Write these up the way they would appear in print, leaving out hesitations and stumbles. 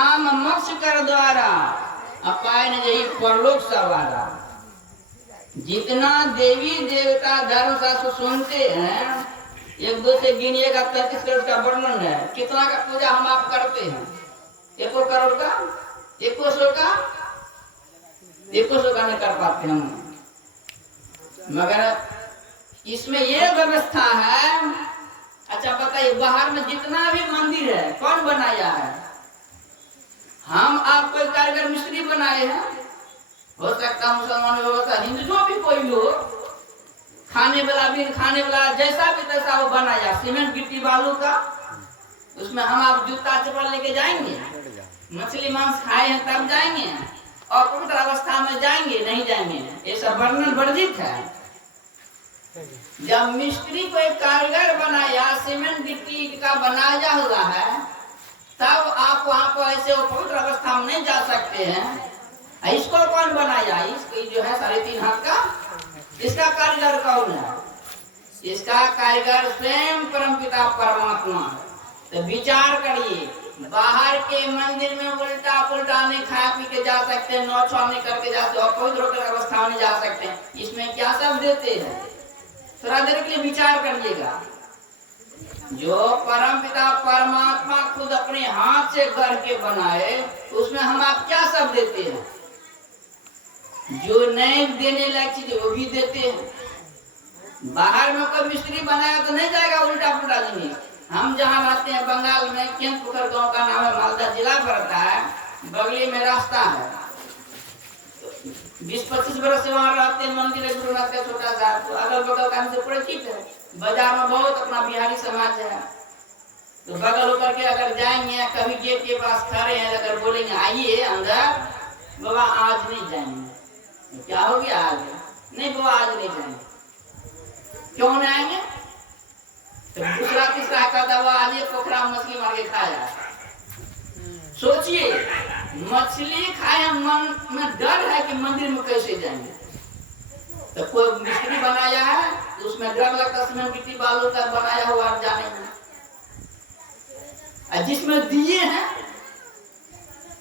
धाम मोक्ष कर द्वारा अपाय न यही परलोक सवारा। जितना देवी देवता धर्म शास्त्र सुनते हैं, एक दो से गिनिएगा 33 करोड़ का वर्णन है। कितना का पूजा हम आप करते हैं? 1 करोड़ का, 100 का, 100 का नहीं कर पाते हम। मगर इसमें ये व्यवस्था है। अच्छा बताइए, बाहर में जितना भी मंदिर है कौन बनाया है? हम आप कोई कारीगर मिस्त्री बनाए हैं? हो सकता मुसलमान व्यवस्था, हिंदुओं भी कोई लोग खाने वाला जैसा भी तैसा वो बनाया, सीमेंट गिट्टी बालू का। उसमें हम आप जूता चप्पल लेके जाएंगे? मछली मांस खाए हैं तब जाएंगे? और पवित्र अवस्था में जाएंगे? नहीं जाएंगे। ये सब वर्णन वर्जित है। जब मिस्त्री को एक कारीगर बनाया, सीमेंट गिट्टी का बनाया हुआ है, तब आप वहां पर ऐसे पवित्र अवस्था में नहीं जा सकते हैं। इसको कौन बनाया? इसको जो है 3.5 हाथ का, इसका कारीगर कौन है? इसका कारीगर स्वयं परमपिता परमात्मा है। तो विचार करिए, बाहर के मंदिर में उल्टा पुल्टा नहीं खा पी के जा सकते, नौ छौ नहीं करके जाते और पवित्र अवस्था में जा सकते हैं। इसमें क्या सब देते हैं? थोड़ा देर के लिए विचार करिएगा। जो परमपिता परमात्मा खुद अपने हाथ से करके बनाए, उसमें हम आप क्या सब देते हैं? जो नहीं देने लायक चीज वो भी देते हैं। बाहर में कोई मिस्त्री बनाया तो नहीं जाएगा उल्टा पुल्टा जमीन। हम जहाँ रहते हैं बंगाल में, केंद्रपुर गांव का नाम है, मालदा जिला पड़ता है, बगली में रास्ता है। 20-25 बरस से वहाँ रहते हैं। मंदिर है गुरुनाथ का छोटा सा, तो अगल बगल का हमसे परिचित है। बाजार में बहुत अपना बिहारी समाज है, तो बगल होकर के अगर जाएंगे, कभी गेट के पास खड़े हैं, अगर बोलेंगे आइए अंदर, बाबा आज नहीं जाएंगे। तो क्या हो गया? आज नहीं बाबा, आज नहीं जाएंगे। क्यों नहीं आएंगे? तो दूसरा तीसरा कहता हुआ आज ये पोखरा मछली मार के खाया। सोचिए, मछली खाए, मन में डर है कि मंदिर में कैसे जाएंगे। तो कोई मिस्त्री बनाया है, तो उसमें डर लगता, सीमेंट गिट्टी बालू का बनाया हुआ जाने में। जिसमें दिए हैं,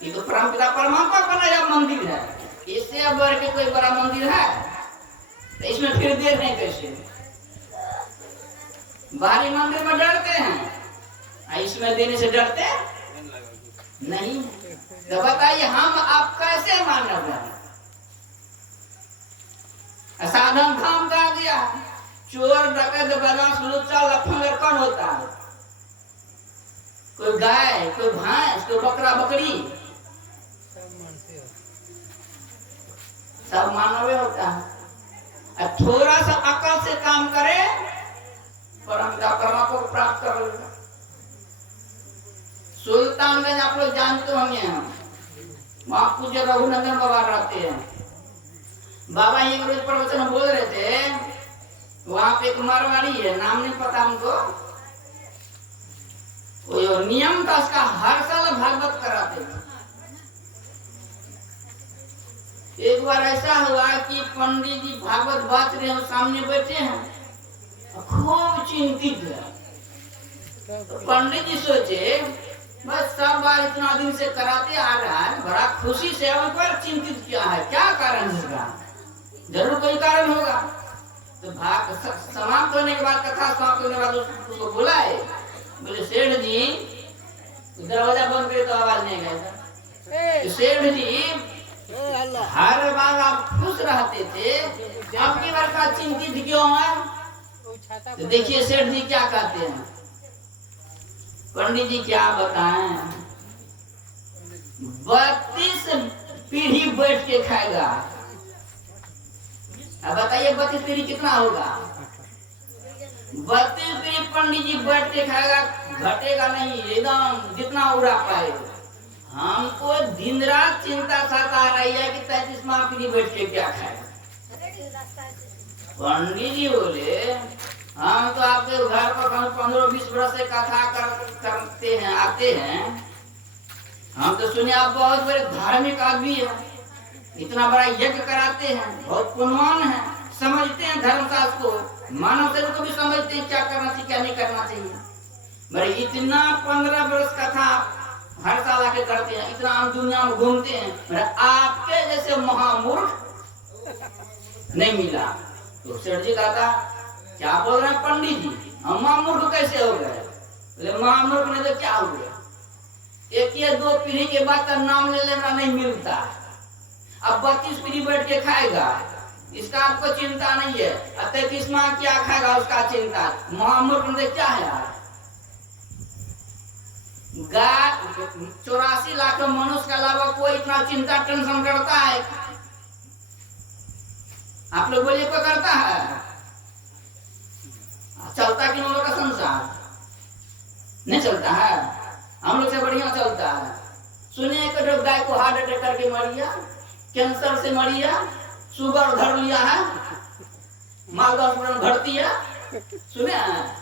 ये तो परमपिता परमात्मा बनाया मंदिर है। इससे अब बढ़ के कोई बड़ा मंदिर है? तो इसमें फिर देर नहीं कैसे? बाहरी मंदिर में डरते हैं, इसमें देने से डरते नहीं। तो बताइए हम आप कैसे मानव हैं? साधन धाम का दिया, चोर डकैत बदमाश लुच्चा लफंगर कौन होता है? कोई गाय, कोई भैंस, कोई बकरा बकरी, सब मानव होता है। थोड़ा सा अकल से काम करे, परमपिता परमात्मा को प्राप्त कर लेगा। सुल्तानगंज आप लोग जानते होंगे, वहां पूज्य रघुनंदन बाबा रहते हैं। बाबा एक रोज प्रवचन बोल रहे थे, वहां पे एक मारवाड़ी है, नाम नहीं पता हमको, वो नियम था उसका, हर साल भागवत कराते थे। एक बार ऐसा हुआ कि पंडित जी भागवत बात रहे हैं, सामने बैठे हैं, खूब चिंतित है। तो पंडित जी सोचे बस सब बार इतना दिन से कराते आ रहा है, बड़ा खुशी से, अब पर चिंतित क्या है, क्या कारण होगा? जरूर कोई कारण होगा। तो भाग समाप्त होने के बाद, कथा समाप्त होने के बाद उसको बुलाए, बोले सेठ जी, दरवाजा बंद करे तो आवाज नहीं गया। तो सेठ जी हर बार आप खुश रहते थे, आपकी बार का चिंतित क्यों है? तो देखिए सेठ जी क्या कहते हैं। पंडित जी क्या बताएं, 32 पीढ़ी बैठ के खाएगा। अब बताइए 32 पीढ़ी कितना होगा? 32 पीढ़ी पंडित जी बैठ के खाएगा, घटेगा नहीं, एकदम जितना उड़ा पाए। हमको दिन रात चिंता सता रही है कि 33वां पीढ़ी बैठ के क्या खाएगा। पंडित जी बोले हम तो आपके घर पर 15-20 वर्ष से कथा करते हैं, आते हैं, हम तो सुने आप बहुत बड़े धार्मिक आदमी है, इतना बड़ा यज्ञ कराते हैं, बहुत पुण्यवान है, समझते हैं धर्मशास्त्र को, मानव शरीर को भी समझते हैं क्या करना चाहिए क्या नहीं करना चाहिए। बड़े इतना 15 वर्ष कथा हर साल आके करते हैं, इतना हम दुनिया में घूमते हैं, आपके जैसे महामूर्ख नहीं मिला। तो सेठ जी कहता क्या बोल रहे हैं पंडित जी, हम महामूर्ख कैसे हो गए? बोले महामूर्ख नहीं तो क्या हो गया, एक या दो पीढ़ी के बाद का नाम ले लेना नहीं मिलता, अब 32 पीढ़ी बैठ के खाएगा, इसका आपको चिंता नहीं है, 33 माह क्या खाएगा उसका चिंता। महामूर्ख नहीं तो क्या है यार, गाय 84 लाख मनुष्य के अलावा कोई इतना चिंता टेंशन करता है? आप लोग बोलिए कोई करता है? चलता कि हम लोग का संसार नहीं चलता है, हम लोग से बढ़िया चलता है। सुनिए कि जो गाय को हार्ट अटैक करके मरिया, कैंसर से मरिया, शुगर धर लिया है, मालदा हॉस्पिटल भर्ती है, सुने हैं?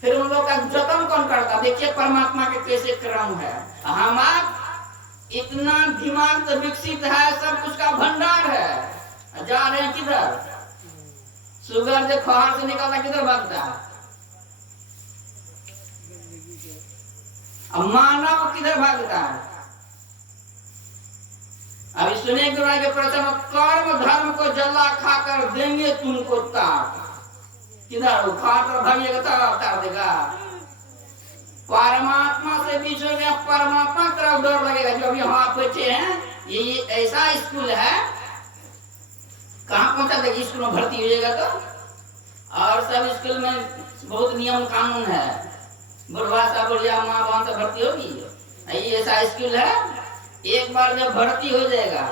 फिर उन लोग का जतन कौन करता? देखिए परमात्मा के कैसे क्रम है। हमारा इतना दिमाग तो विकसित है, सब कुछ का भंडार है, जा रहे हैं किधर? शुगर जो खहार से निकलता किधर भागता है? अब मानव किधर भागता है? अभी सुने के प्रश्न, कर्म धर्म को जला खाकर देंगे तुमको ताक, किधर उखाड़ कर भागिएगा तो उतार देगा। परमात्मा से बीच हो गया, परमात्मा की तरफ डर लगेगा। जो अभी हम आप बैठे हैं, ये ऐसा स्कूल है, कहाँ पहुंचा देगा? स्कूल में भर्ती होइएगा तो, और सब स्कूल में बहुत नियम कानून है, बुढ़वा सा बुढ़िया माँ बाप से भर्ती होगी। ये ऐसा स्कूल है, एक बार जब भर्ती हो जाएगा,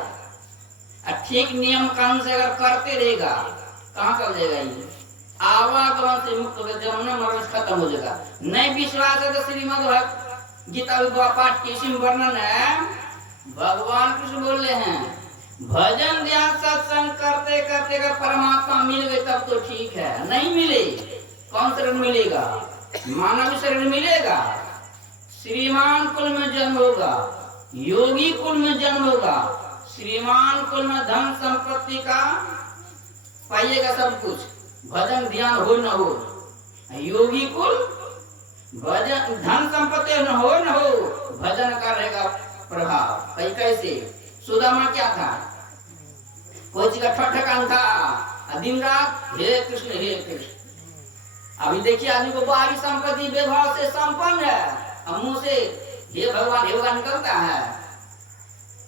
ठीक नियम कानून से अगर करते रहेगा, कहाँ चल जाएगा? ये आवागमन से मुक्त हो गया, जन्म मरण खत्म हो जाएगा। नहीं विश्वास है तो श्रीमद् गीता पाठ के इसी वर्णन है, भगवान कृष्ण बोल रहे हैं, भजन ध्यान सत्संग करते करते अगर परमात्मा मिल गए तब तो ठीक है, नहीं मिले कौन शरण मिलेगा? मानव शरण मिलेगा। श्रीमान कुल में जन्म होगा, योगी कुल में जन्म होगा, श्रीमान कुल में धन संपत्ति का पाइएगा सब कुछ, भजन ध्यान हो न हो। योगी कुल भजन धन संपत्ति न हो भजन का रहेगा प्रभाव। कई कैसे सुदामा क्या था, कोई चीज का ठठकान था, दिन रात हे कृष्ण हे कृष्ण। अभी देखिए आदमी को बाहरी संपत्ति व्यवहार से संपन्न है, मुंह से हे भगवान निकलता है,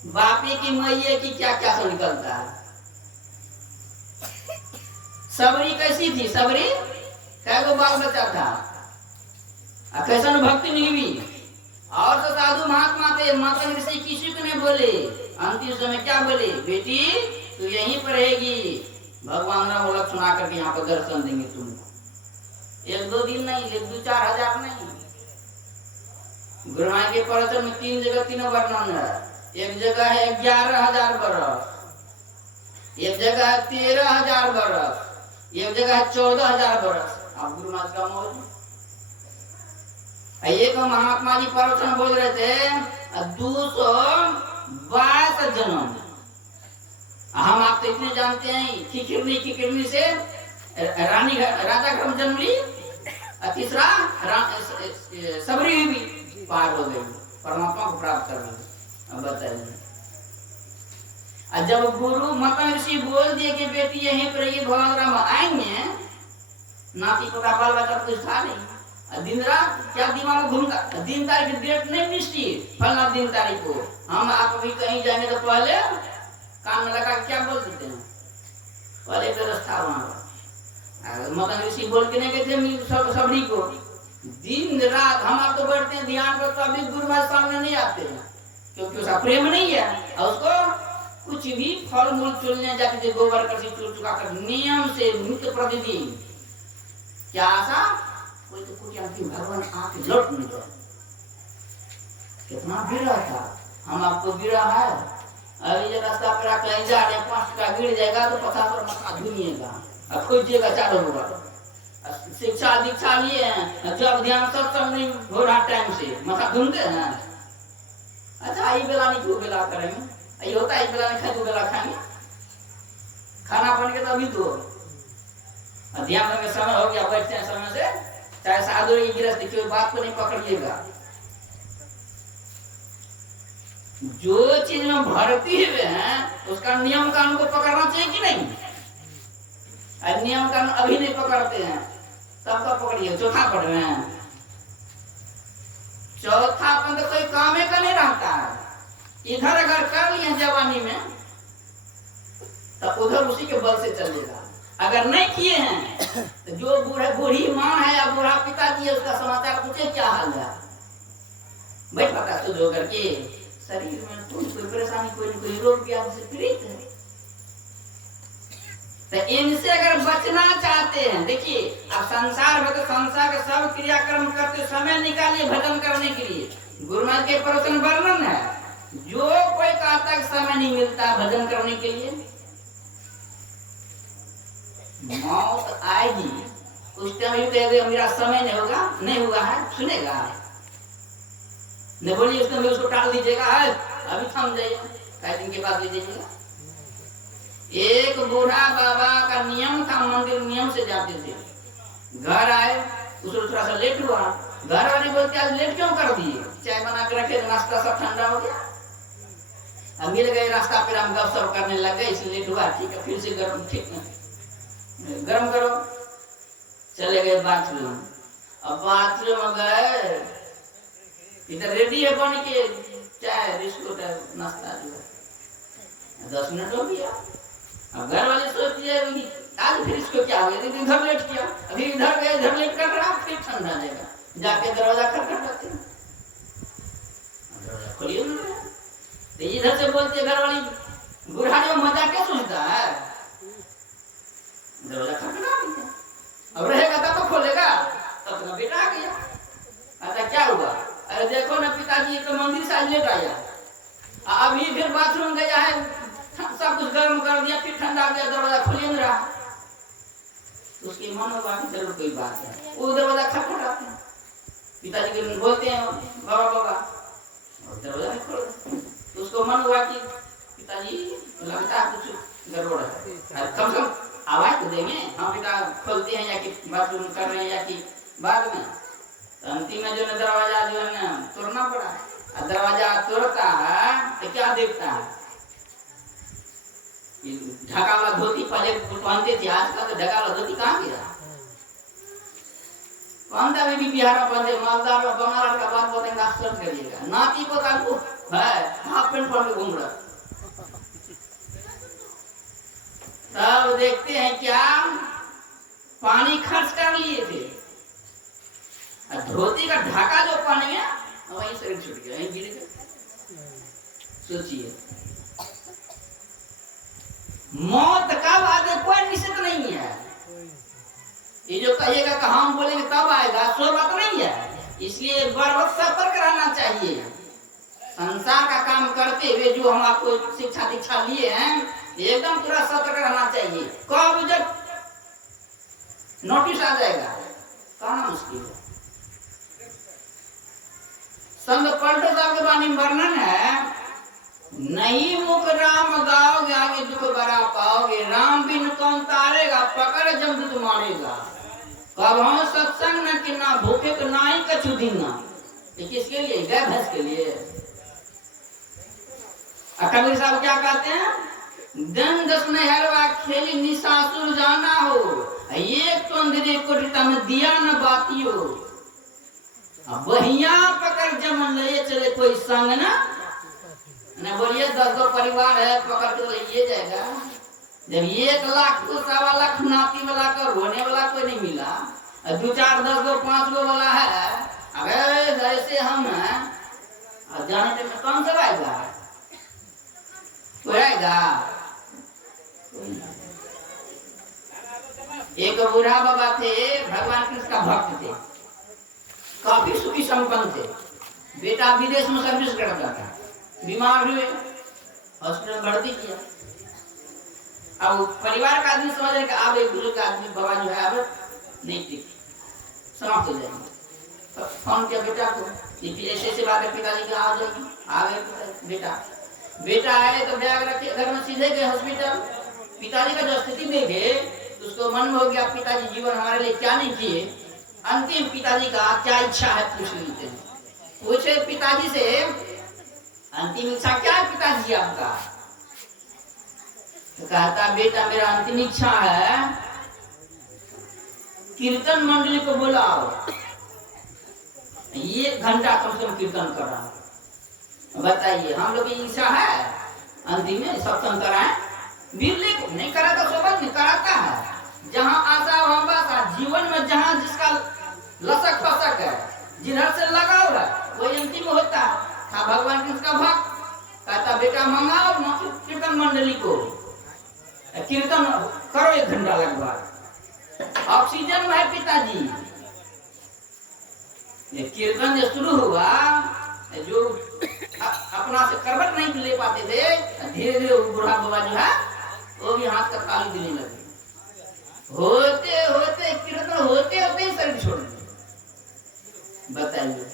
बापी की मैये की क्या क्या सब निकलता है। सबरी कैसी थी? सबरी कैगो बाल बच्चा था, कैसन भक्ति नहीं हुई। और तो साधु महात्मा थे, माता ऋषि किसी को नहीं बोले, अंतिम समय क्या बोले? बेटी तू यहीं पर रहेगी, भगवान राम लक्ष्मण आकर के यहाँ पर दर्शन देंगे तुमको। 1-2 दिन नहीं, 2-4 हजार नहीं। गुरुमाई के प्रवचन में 3 जगह 3 वर्णन है। एक जगह है 11,000 बरस, एक जगह है 13,000 बरस, एक जगह है 14,000 बरस। अब गुरु महाराज का मौज। एक महात्मा जी प्रवचन बोल रहे थे 222 जन्म। हम आप तो इतने जानते हैं, खिकिरनी से रानी राजा घर में जन्म ली, तीसरा सबरी भी पार हो गई, परमात्मा को प्राप्त कर ली। अब बताइए, जब गुरु माता ऋषि बोल दिए कि बेटी यहीं पर ये भगवान राम आएंगे, नाती को बाल बच्चा कुछ था नहीं, दिन रात क्या दिमाग घूमता, दिन तारीख डेट नहीं निश्चित, फलना दिन तारीख को हम आप भी कहीं जाएंगे तो पहले कान में लगा क्या बोल देते हैं, पहले व्यवस्था वहां माता ऋषि बोल के नहीं गए थे सबरी को। दिन रात हम आप तो बैठते हैं ध्यान पर, तो अभी गुरु महाराज सामने नहीं आते हैं, क्योंकि उसका प्रेम नहीं है, और उसको कुछ भी फल मूल चुनने जाते थे, गोबर कर चूर चुका कर नियम से नित्य प्रतिदिन। क्या आशा? कोई तो कुछ भगवान आके लौट नहीं जाए। कितना गिरा था, हम आपको गिरा है, अभी रास्ता पर कहीं जा रहे 5 टका गिर जाएगा तो 50 और मथा धुनिएगा, अब खोजिएगा चारों होगा। शिक्षा दीक्षा लिए हैं, जब ध्यान सत्संग नहीं हो रहा टाइम से मथा धुनते हैं। अच्छा आई बेला नहीं दो बेला करेंगे, ये होता है बेला नहीं खाए 2 बेला खाएंगे, खाना बन के तो अभी तो ध्यान करके समय हो गया, बैठते हैं समय से चाहे साधु ही गृहस्थ, कोई बात को नहीं पकड़िएगा। जो चीज में भरती हुए हैं उसका नियम कानून को पकड़ना चाहिए कि नहीं? और नियम कानून अभी नहीं पकड़ते हैं, सबका पकड़िए। चौथा पढ़ रहे हैं, चौथापन तो कोई काम का नहीं रहता है। इधर अगर कर लिए जवानी में तो उधर उसी के बल से चलेगा। अगर नहीं किए हैं तो जो बूढ़ी माँ है या बूढ़ा पिताजी है उसका समाचार पूछे क्या हाल है। बैठ पता तो जो करके शरीर में कोई परेशानी, कोई रोग की आपसे पीड़ित है, तो इनसे अगर बचना चाहते हैं, देखिए अब संसार में तो संसार के सब क्रियाक्रम करते समय निकालिए भजन करने के लिए। गुरुनाथ के प्रवचन वर्णन है, जो कोई कहता है समय नहीं मिलता भजन करने के लिए, मौत आएगी उस टाइम मेरा समय नहीं होगा, नहीं हुआ है, सुनेगा नहीं, बोलिए उसको टाल दीजिएगा, अभी थम जाइए, कई दिन के बाद लीजिएगा। एक बूढ़ा बाबा का नियम था, मंदिर नियम से जाते थे। घर आए, उसको थोड़ा सा लेट हुआ, घर वाले बोलते आज लेट क्यों कर दिए, चाय बना के रखे, नाश्ता सब ठंडा हो गया। अब मिल गए रास्ता पे, हम गपशप करने लग गए, इसलिए लेट हुआ, ठीक है फिर से गरम करो। चले गए बाथरूम, अब बाथरूम गए, इधर रेडी है बन के चाय बिस्कुट नाश्ता, 10 मिनट हो गया। अब घर वाले सोचती है आज फिर इसको क्या हो गया, इधर लेट किया, अभी इधर गए, इधर लेट कर रहा, फिर ठंडा जाएगा, जाके दरवाजा खटखटाते हैं, दरवाजा खोलिए ना। तो इधर से बोलते घर वाली, बुढ़ाने में मजा क्या सोचता है, दरवाजा खटखटा, अब रहेगा तब तो खोलेगा, तब तो बेटा आ गया। अच्छा क्या हुआ, अरे देखो ना पिताजी तो मंदिर से आज लेट आया, अभी फिर बाथरूम गया है, सब कुछ गर्म कर दिया, फिर ठंडा हो गया, दरवाजा खुले नहीं रहा। तो उसके मन में बाकी जरूर कोई बात है, वो दरवाजा खटखटाते हैं, पिताजी के बोलते हैं बाबा बाबा, और दरवाजा नहीं खोलते। तो उसको मन हुआ कि पिताजी लगता है कुछ गड़बड़ है, कम से कम आवाज तो देंगे, हम बेटा खोलते हैं या कि बाथरूम कर रहे हैं या कि बाद में। तो अंतिम में जो है दरवाजा जो है ना तोड़ना पड़ा, और दरवाजा तोड़ता है तो क्या देखता है, ढका वाला धोती पहले पहनते थे, आजकल तो ढका वाला धोती कहाँ गया, पहनता भी बिहार में पहनते, मालदार और बंगाल का बात बोलेंगे आश्चर्य करिएगा, नाती को कालू है हाफ पेंट पहन के घूम रहा। तब देखते हैं क्या पानी खर्च कर लिए थे, धोती का ढाका जो पहने वहीं शरीर छूट गया, वहीं गिर गया। सोचिए मौत कब आ जाए कोई निश्चित नहीं है, ये जो कहिएगा कि हम बोलेंगे तब आएगा, सो बात नहीं है। इसलिए बरवत सतर्क रहना चाहिए। संसार का काम करते हुए जो हम आपको शिक्षा दीक्षा लिए हैं, एकदम पूरा सतर्क रहना चाहिए। कब जब नोटिस आ जाएगा कहना मुश्किल है। संत पलटू साहब के वाणी में वर्णन है, नहीं मुख राम गाओगे आगे दुख बड़ा पाओगे, राम बिन कौन तारेगा पकड़ जमदूत मारेगा, कब हम सत्संग न कि ना भूखे तो ना ही कछु दीना। ये किसके लिए, गाय भैंस के लिए। कबीर साहब क्या कहते हैं, दन दस में हरवा खेली निशासुर जाना हो, एक तो अंधेरे कोठिता में दिया न बाती हो, अब बहिया पकड़ जमन ले चले कोई संग ना बोलिए 10 परिवार है पकड़ के ले जाएगा। जब 1 लाख को 1.25 लाख नाती वाला का रोने वाला कोई नहीं मिला, 2 4 10 गो 5 गो वाला है, अगर ऐसे हम हैं जाने में कौन सा आएगा, कोई आएगा। एक बूढ़ा बाबा थे, भगवान कृष्ण का भक्त थे, काफी सुखी संपन्न थे, बेटा विदेश में सर्विस करता था, बीमार हुए, हॉस्पिटल में भर्ती किया। अब परिवार का आदमी समझ रहे कि अब एक बुजुर्ग आदमी बाबा जो है अब नहीं ठीक, समाप्त हो जाएंगे। तो फोन किया बेटा को, ऐसे बात है, पिताजी के आ जाएगी, आ गए बेटा आए तो बैग रखे घर में, सीधे गए हॉस्पिटल। पिताजी का जो स्थिति देखे तो उसको मन में हो गया पिताजी जीवन हमारे लिए क्या नहीं किए, अंतिम पिताजी का क्या इच्छा है पूछ लेते हैं। पूछे पिताजी से, अंतिम इच्छा क्या है पिताजी आपका? तो कहता बेटा मेरा अंतिम इच्छा है कीर्तन मंडली को बुलाओ, ये घंटा कम से कम कीर्तन कर रहा। बताइए हम लोग की इच्छा है अंतिम में सत्संग कराएं। बिरले को नहीं करा तो सोबत नहीं कराता है। जहाँ आशा वासा जीवन में जहाँ जिसका लसक फसक है, जिधर से लगाव है, वही अंतिम होता है। था भगवान कृष्ण का भक्त, कहता बेटा मंगाओ कीर्तन मंडली को, कीर्तन करो 1 घंटा लगभग। ऑक्सीजन में है पिताजी। ये कीर्तन जो शुरू हुआ, जो अपना से करवट नहीं ले पाते थे, धीरे धीरे बूढ़ा बाबा जो है वो भी हाथ का ताली देने लगे। होते होते कीर्तन होते होते ही शरीर छोड़ दिए। बताइए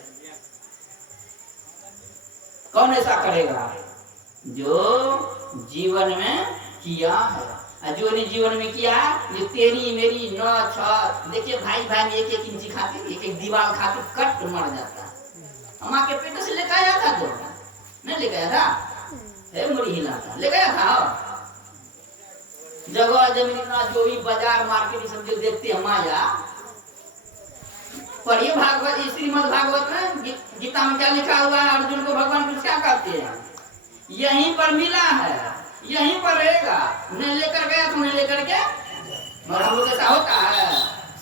कौन ऐसा करेगा? जो जीवन में किया है, जो ने जीवन में किया है, ये तेरी मेरी नौ छ। देखिए भाई भाई में एक इंची खाते, एक दीवार खाते कट मर जाता है। माँ के पेट से लेकर आया था, तो नहीं लेकर आया था, मुड़ी हिलाता लेकर आया था। जगह जमीन जो भी बाजार मार्केट सब जो देखते हैं माया। पढ़िए भागवत, श्रीमद् भागवत में गीता में क्या लिखा हुआ है? अर्जुन को भगवान कृष्ण क्या कहते हैं? यहीं पर मिला है, यहीं पर रहेगा। नहीं लेकर गया तो नहीं लेकर के, और हम लोग ऐसा होता है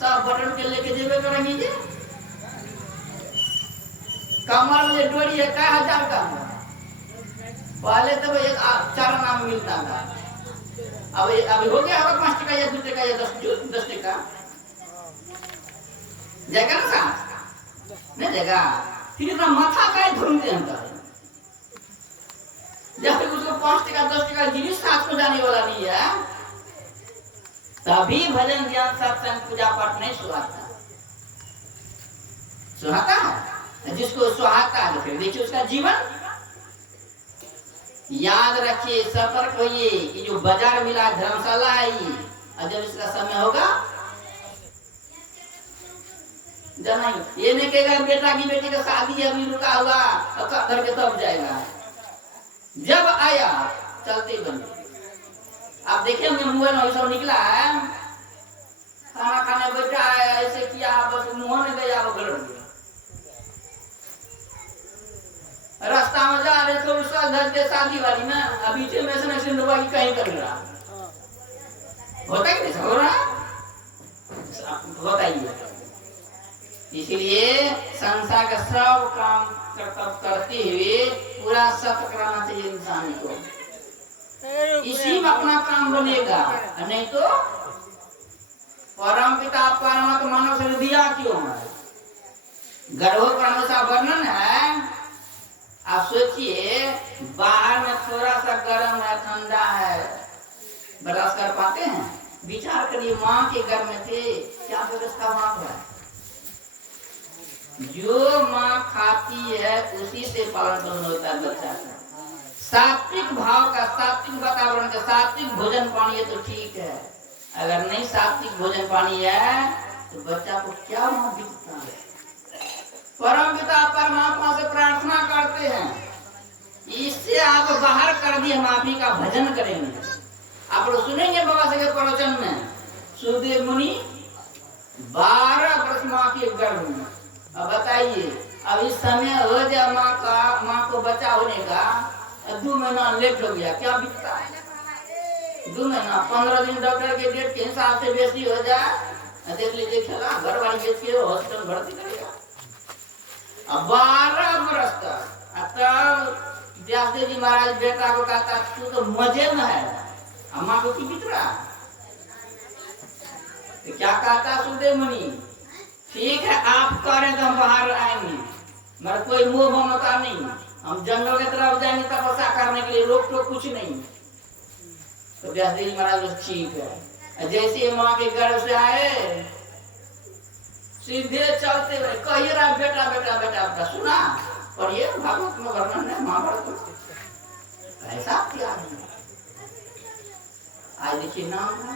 सब बटन के लेके जेबे करेंगे जी। कमर में डोरी है 1000 का, पहले तो एक 4 नाम मिलता था। अब अभी हो गया होगा 5 टका या 2 टका या 10 टका। जाएगा ना साथ नहीं जाएगा। फिर इतना माथा का घूमते हैं, जब तक उसको 5 टका 10 टका जिनिस साथ को जाने वाला नहीं है, तभी भजन ध्यान सत्संग पूजा पाठ नहीं सुहाता। सुहाता है जिसको सुहाता है, फिर देखिए उसका जीवन। याद रखिए, सतर्क होइए कि जो बाजार मिला धर्मशाला आई, और जब इसका समय होगा जाना ही। ये नहीं कहेगा बेटा की बेटी का शादी अभी रुका हुआ घर के तब जाएगा। जब आया चलते बने। आप देखिए मोबाइल में सब निकला है, खाना खाने बैठा है, ऐसे किया बस मुंह में गया वो गलत गया। रास्ता में जा रहे थे धर के शादी वाली में, अभी से में से सिंधुआ की कहीं कर रहा होता है कैसा हो रहा बताइए। इसलिए संसार का सब काम करते हुए पूरा सत्य कराना चाहिए इंसान को। इसी में अपना काम बनेगा, नहीं तो परम पिता परम मानव से दिया क्यों है? गर्भों का वर्णन है। आप सोचिए बाहर में थोड़ा सा गर्म है, ठंडा है, बर्दाश्त कर पाते हैं? विचार करिए माँ के घर में थे, क्या व्यवस्था वहां पर है? जो माँ खाती है उसी से पालन पोषण होता है बच्चा का। सात्विक भाव का, सात्विक वातावरण का, सात्विक भोजन पानी है तो ठीक है। अगर नहीं सात्विक भोजन पानी है तो बच्चा को क्या वहां बीतता है? परम पिता परमात्मा से प्रार्थना करते हैं, इससे आप बाहर कर दिए, हम आप ही का भजन करेंगे। आप लोग सुनेंगे बाबा साहब के प्रवचन में, सुखदेव मुनि 12 वर्ष माँ के गर्भ में। अब बताइए, अब इस समय हो जाए माँ को बच्चा होने का, 2 महीना लेट हो गया, क्या बीतता है? 2 महीना 15 दिन डॉक्टर के डेट के हिसाब से बेसी हो जाए, देख लीजिए खेला घर वाली बेच के हॉस्पिटल भर्ती करेगा। अब 12 वर्ष तक। तब व्यासदेव जी महाराज बेटा को कहता तू तो मजे में है, अम्मा को की बीत रहा। तो क्या कहता सुखदेव मुनि, ठीक है आप करें तो हम बाहर आएंगे, मगर कोई मोह ममता नहीं, हम जंगल की तरफ जाएंगे तपस्या करने के लिए, रोक टोक कुछ नहीं। तो व्यासदेव जी महाराज ठीक है। जैसे माँ के गर्भ से आए, सीधे चलते हुए कहिए रहा बेटा बेटा बेटा आपका सुना, और ये भागवत में वर्णन है, महाभारत में ऐसा क्या है। आज देखिए नाम है।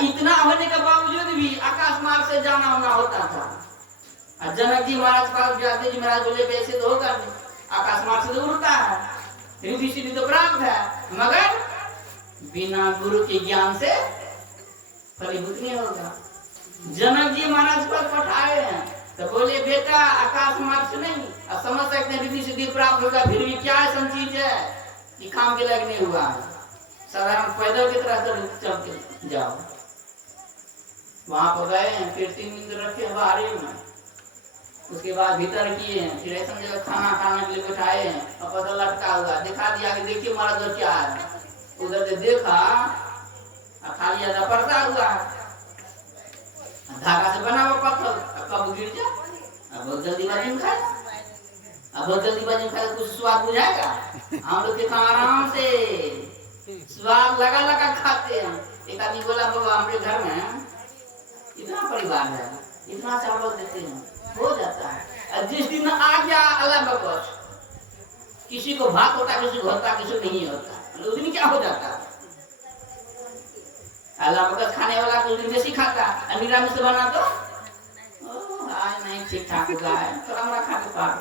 इतना होने के बावजूद भी आकाश मार्ग से जाना होना होता था। और जनक जी महाराज पास जाते जी महाराज बोले ऐसे तो होगा नहीं, आकाश मार्ग से तो उड़ता है, रिद्धि सिद्धि तो प्राप्त है, मगर बिना गुरु के ज्ञान से फलीभूत नहीं होगा। जनक जी महाराज पर पठाए हैं तो बोले बेटा आकाश मार्ग से नहीं, अब समझ सकते हैं रिद्धि सिद्धि प्राप्त होगा, फिर भी क्या ऐसा चीज है कि काम के लायक नहीं हुआ है, साधारण पैदल की तरह चल के जाओ। वहां पर गए हैं, फिर 3 दिन रखे बाहर में, उसके बाद भीतर किए हैं, फिर ऐसा जगह खाना खाने के लिए बैठाए हैं और पता लटका हुआ दिखा दिया कि देखिए महाराज उधर क्या है। उधर से देखा खाली आधा पर्दा हुआ है, धागा से बना हुआ पत्थर, कब गिर जाए, अब बहुत जल्दीबाजी में खाए, अब बहुत जल्दीबाजी में खाए कुछ स्वाद बुझाएगा। हम लोग कितना आराम से स्वाद लगा लगा खाते हैं। एक आदमी बोला बाबा हमारे घर में इतना परिवार है, इतना चावल देते हैं, हो जाता है। और जिस दिन आ गया अल्लाह बकवास, किसी को भात होता, किसी को होता, किसी को नहीं होता, उस दिन क्या हो जाता है। अल्लाह बकवास खाने वाला कुछ दिन बेसी खाता, और निरामिष से बना तो आज नहीं ठीक ठाक होगा है, तो हमारा खा के पार।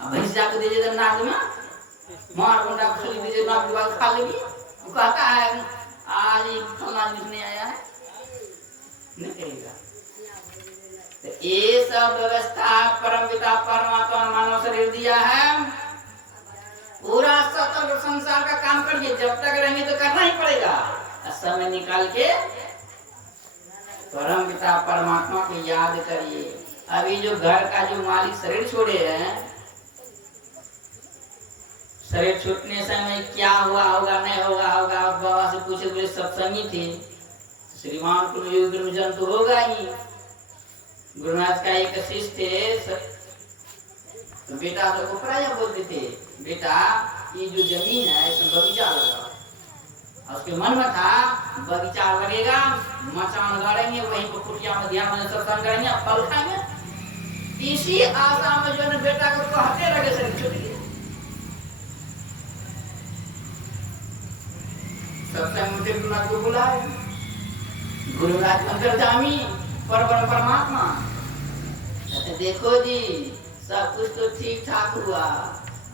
अब भैंस जाकर दे दे नाक में, मार गुंडा को चली दीजिए, नाक के बाद खा लेगी। वो कहता है आज फलना नहीं आया है, नहीं करेगा। तो ये सब व्यवस्था परम पिता परमात्मा ने मानव शरीर दिया है, पूरा सतर्क संसार का काम करिए, जब तक रहेंगे तो करना ही पड़ेगा। समय निकाल के परम पिता परमात्मा को याद करिए। अभी जो घर का जो मालिक शरीर छोड़े हैं, शरीर छूटने समय क्या हुआ होगा नहीं होगा होगा, बाबा से पूछे बोले सत्संगी थे, श्रीमान गुरुजन तो होगा ही। गुरुनाथ का एक शिष्य थे, तो बेटा सबको प्राय बोलते थे बेटा ये जो जमीन है इसमें बगीचा लगा। उसके मन में था बगीचा लगेगा, मचान गाड़ेंगे, वहीं पर कुटिया में ध्यान में सत्संग करेंगे, फल खाएंगे। इसी आशा में जो है बेटा को कहते लगे शरीर छूट गए। सत्संग में गुरुनाथ को बुलाए, गुरुनाथ अंतर्जामी परमात्मा देखो जी सब कुछ तो ठीक ठाक हुआ,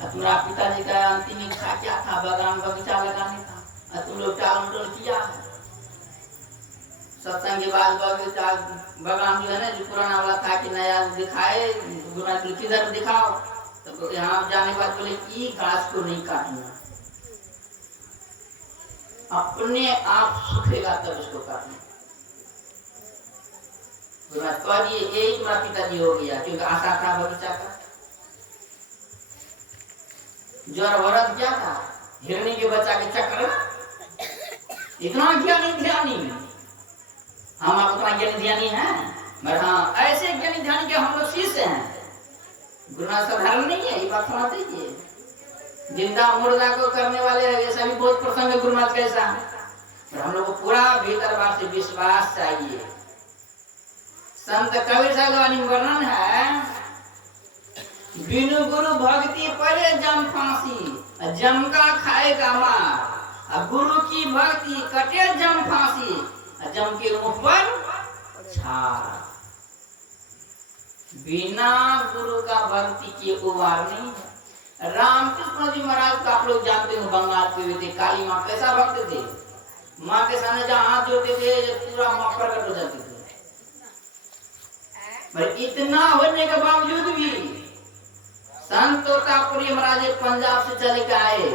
तुम्हारा पिताजी का अंतिम इच्छा क्या था, बागान बगीचा लगाने का, तुम लोग टाल मटोल किया है। सत्संग के बाद बगीचा बागान जो है ना जो पुराना वाला था कि नया दिखाए, गुरुनाथ किधर दिखाओ, तो यहाँ जाने के बाद बोले कि घास को नहीं काटना, अपने आप सूखेगा तब इसको काटना। यही तुम्हारा पिताजी हो गया, क्योंकि आशा था बगीचा का। ज्वर वरद क्या था, हिरणी के बच्चा के चक्कर में इतना ज्ञानी ध्यानी, हम आप उतना ज्ञानी ध्यानी है, मगर हाँ ऐसे ज्ञानी ध्यानी के हम लोग शिष्य हैं। गुरुनाथ साधारण नहीं है, ये बात समझ दीजिए। जिंदा मुर्दा को करने वाले ऐसा भी बहुत प्रसंग है गुरुनाथ कैसा, हम लोग को पूरा भीतर बार से विश्वास चाहिए। संत कबीर साहब का वर्णन है, बिनु गुरु भक्ति पड़े जम फांसी, जम का खाएगा मार, गुरु की भक्ति कटे जम फांसी, जम के मुंह पर छार। बिना गुरु का भक्ति की उबार नहीं है। रामकृष्ण जी महाराज को आप लोग जानते हो, बंगाल के हुए थे, काली माँ कैसा भक्त थे, माँ के सामने जहाँ हाथ जोड़ते थे पूरा माँ प्रकट हो जाती थी। इतना होने के बावजूद भी संत तोतापुरी महाराज पंजाब से चले के आए,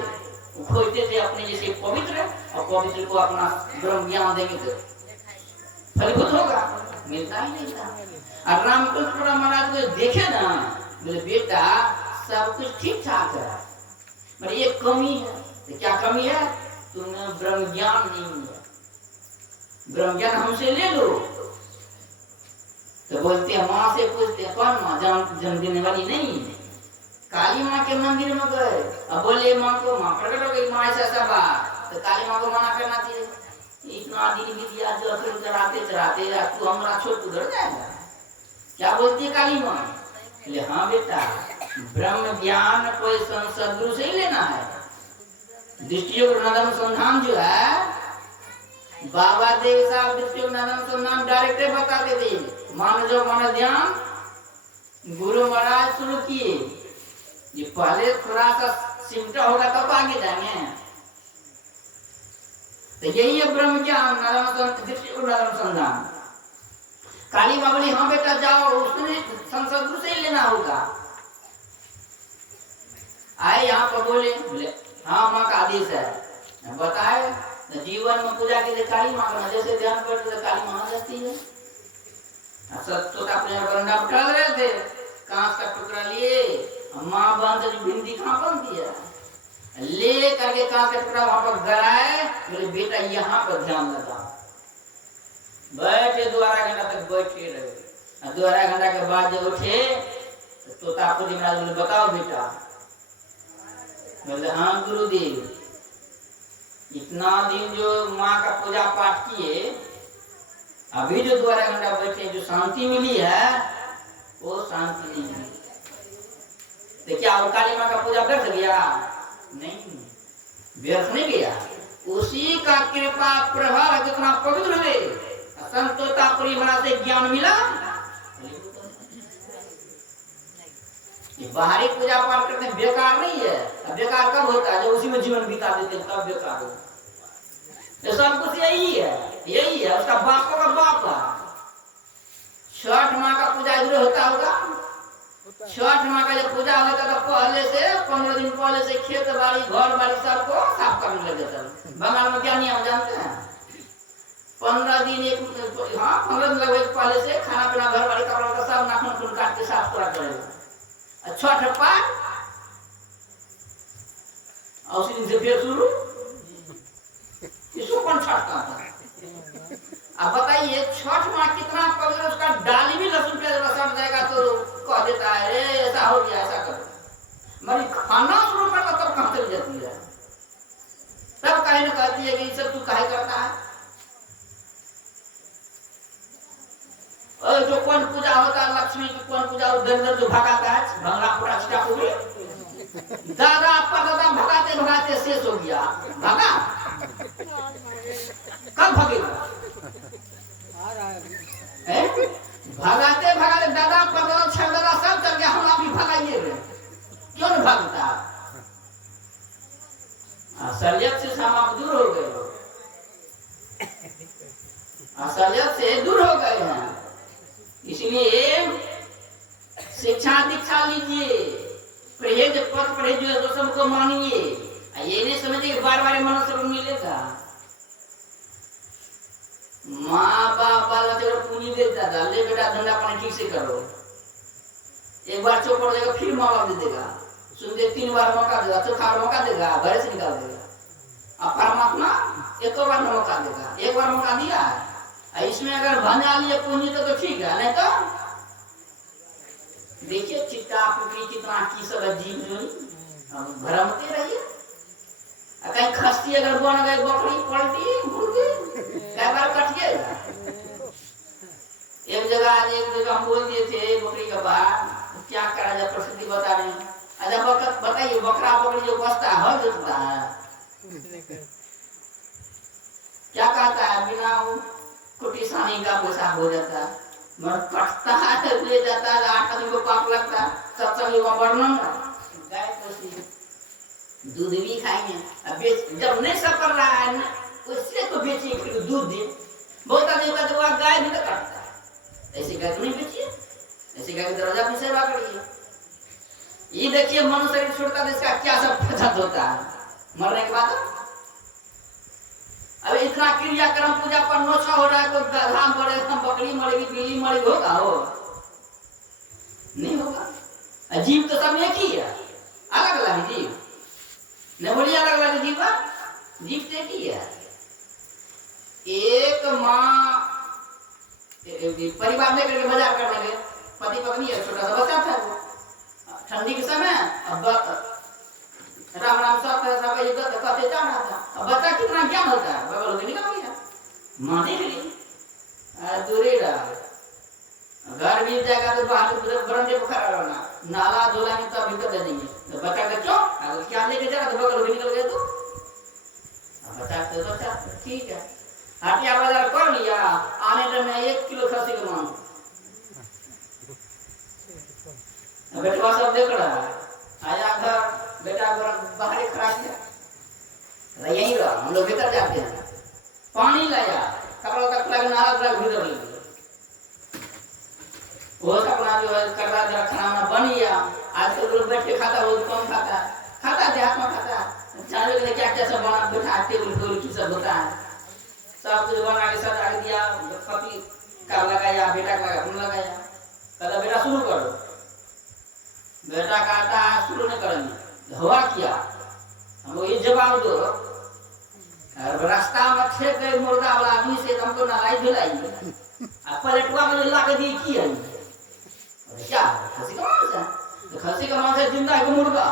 खोजते थे अपने जैसे पवित्र, और पवित्र को अपना ब्रह्म ज्ञान देंगे तो फलीभूत होगा, मिलता ही नहीं था। और रामकृष्ण महाराज को देखे ना, बोले बेटा सब कुछ ठीक ठाक है, पर ये कमी है। तो क्या कमी है, तुम्हें ब्रह्म ज्ञान नहीं है, ब्रह्म ज्ञान हमसे ले लो। तो बोलते हैं माँ से पूछते हैं, कौन माँ, जन्म देने वाली नहीं, काली माँ के मंदिर में गए, अब बोले माँ को, माँ प्रकट हो गई, माँ ऐसा बात, तो काली माँ को मना करना चाहिए। इतना दिन भी दिया जो चढ़ाते चढ़ाते तू हमारा छोट उधर जाएगा, क्या बोलती है काली माँ? बोले हाँ बेटा, ब्रह्म ज्ञान कोई सदगुरु से ही लेना है। दृष्टि अनुसंधान जो है बाबा देव साहब दृष्टि नाम डायरेक्ट बताते थे, मान जो मन ध्यान गुरु महाराज शुरू किए। ये पहले थोड़ा सा सिमटा होगा तब आगे जाएंगे। तो यही है ब्रह्म ज्ञान दृष्टि अनुसंधान। काली बाबली हाँ बेटा जाओ, उसने संसद से ही लेना होगा। आए यहाँ पर बोले हाँ माँ का आदेश है, बताए जीवन में पूजा के लिए काली माँ का जैसे ध्यान करते तो काली माँ आ जाती है। सब तो अपने बरंडा पर टहल रहे थे, कांच का टुकड़ा लिए, माँ बंद भिंडी कहाँ बनती है, ले करके कांच का टुकड़ा वहां पर गड़ाए, बोले बेटा यहाँ पर ध्यान लगा। बैठे 2 घंटा तक बैठे रहे। 2 घंटा के बाद जब उठे तो तापुदी महाराज बोले बताओ बेटा। बोले हाँ गुरुदेव, इतना दिन जो माँ का पूजा पाठ किए, अभी जो 2 घंटा बैठे जो शांति मिली है वो शांति नहीं मिली। तो क्या वो काली माँ का पूजा व्यर्थ गया? नहीं, व्यर्थ नहीं गया। उसी का कृपा प्रभाव जितना पवित्र हुए, संतोषतापुरी महाराज से ज्ञान मिला। ये बाहरी पूजा पाठ करने बेकार नहीं है। बेकार कब होता है? जब उसी में जीवन बिता देते हैं तब बेकार होता है। ये सब कुछ यही है, उसका बापों का बाप है। छठ माँ का पूजा इधर होता होगा। छठ माँ का जब पूजा होता तो पहले से 15 दिन पहले से खेत बाड़ी घर बाड़ी सबको साफ करने लगे थे। बंगाल में क्या नियम जानते हैं? 15 दिन 15 दिन लगे पहले से खाना पीना घर बाड़ी कपड़ा का सब नाखून काट के साफ पूरा करेगा। छठ पाठ और उसी दिन से फिर शुरू। इसको कौन छठ कहता है? अब बताइए छठ माँ कितना पवित्र, उसका डाली भी लहसुन प्याज रसम जाएगा तो कह देता है रे ऐसा हो गया ऐसा करो। मरी खाना शुरू करता तब कहाँ चली जाती है, तब कहीं न कहती है कि ये सब तू काहे करता है। और जो कौन पूजा होता है लक्ष्मी की कौन पूजा, दरिद्र जो भगाता है भंगड़ा पूरा छिटा हो गया। दादा परदादा भगाते भगाते शेष हो गया, भगा कब भगेगा? भगाते भगाते दादा परदादा छदादा सब चल गया, हम आप भी भगाइए क्यों नहीं भागता? असलियत से हम आप दूर हो गए, असलियत से दूर हो गए हैं। इसलिए शिक्षा दीक्षा लीजिए, परहेज पथ परहेज जो सबको मानिए। ये नहीं समझिए कि बार बार मनुष्य को मिलेगा। माँ बाप वाला तेरा पूंजी देता था, ले बेटा धंधा पानी ठीक से करो। एक बार चुप पड़ जाएगा फिर माँ बाप दे देगा, सुनते 3 बार मौका देगा, चौथा बार मौका देगा, घर से निकाल देगा। अब परमात्मा एक बार मौका देगा, एक बार मौका दिया है। इसमें अगर बना लिए पूंजी तो ठीक है, नहीं तो देखिए चिट्टा पुकड़ी कितना की सब जीव जो भ्रमते रहिए। कहीं खस्ती अगर बन गए बकरी पलटी मुर्गी कई बार कटिएगा। एक जगह हम बोल दिए थे बकरी का बात, क्या करा जाए प्रसिद्धि बता रहे हैं। अच्छा बताइए बकरा बकरी जो बसता है हर जोतता है, क्या कहता है? बिना कुटी सानी का पैसा हो जाता है, मगर कटता है ले जाता है, 8 आदमी को पाप लगता है। सत्संग का वर्णन गाय पोसी दूध भी खाएंगे, अब जब नहीं सफर रहा है उससे तो बेचिए फिर दूध दे। बहुत आदमी का जब गाय भी तो काटता है, ऐसी गाय तो नहीं बेचिए, ऐसी गाय दरवाजा अपनी सेवा करिए। ये देखिए मनुष्य शरीर छोड़ता है इसका क्या सब फजत होता है मरने के बाद। अब इतना क्रियाक्रम पूजा पर नोचा हो रहा है, कोई गधा मरेगा, बकरी मरेगी, बिल्ली मरेगी, होगा हो नहीं होगा। जीव तो सब एक ही है, अलग अलग जीव नहीं बोलिए, अलग अलग जीव जीव तो एक ही है। एक माँ परिवार लेकर के बाजार करने गए, पति पत्नी है, छोटा सा बच्चा था। ठंडी के समय राम राम सब कहते जा रहा था। अब बच्चा कितना ज्ञान होता है, बगल होकर निकल गया, माँ देख ली दूरी रहा। घर भी जाएगा तो बाहर बरंडे पर खड़ा रहना, नाला धोला में तब भीतर दे देंगे। तो बच्चा का क्यों क्या लेके जा रहा, तो बगल होकर निकल गया। तो बच्चा ठीक है, हटिया बाजार कर लिया, आने टाइम में 1 किलो खस्सी का मांस। बेटवा सब देख रहा है, आया घर, बेटा बाहर ही खड़ा किया, यहीं रहा, हम लोग भीतर जाते हैं, पानी लाया, कपड़ा कपड़ा नहा भीतर ले वो अपना जो है कर रहा जरा खाना बन गया। आज तो लोग बैठ के खाता, बहुत कम खाता देहात में खाता, चाहे कि क्या क्या सब बना बैठा टेबल पर की सब होता है, सब कुछ बना के सब रख दिया, पति का लगाया, बेटा का लगाया, कहता बेटा शुरू करो, बेटा कहता है शुरू नहीं करेंगे, हुआ क्या हमको ये जवाब दो। रास्ता में ठेक गए मुर्गा वाला आदमी से हमको नलाई धुलाई, पलटुआ में ला के दी की है क्या खस्सी का मांस है, तो खस्सी का मांस है जिंदा है कि मुर्गा।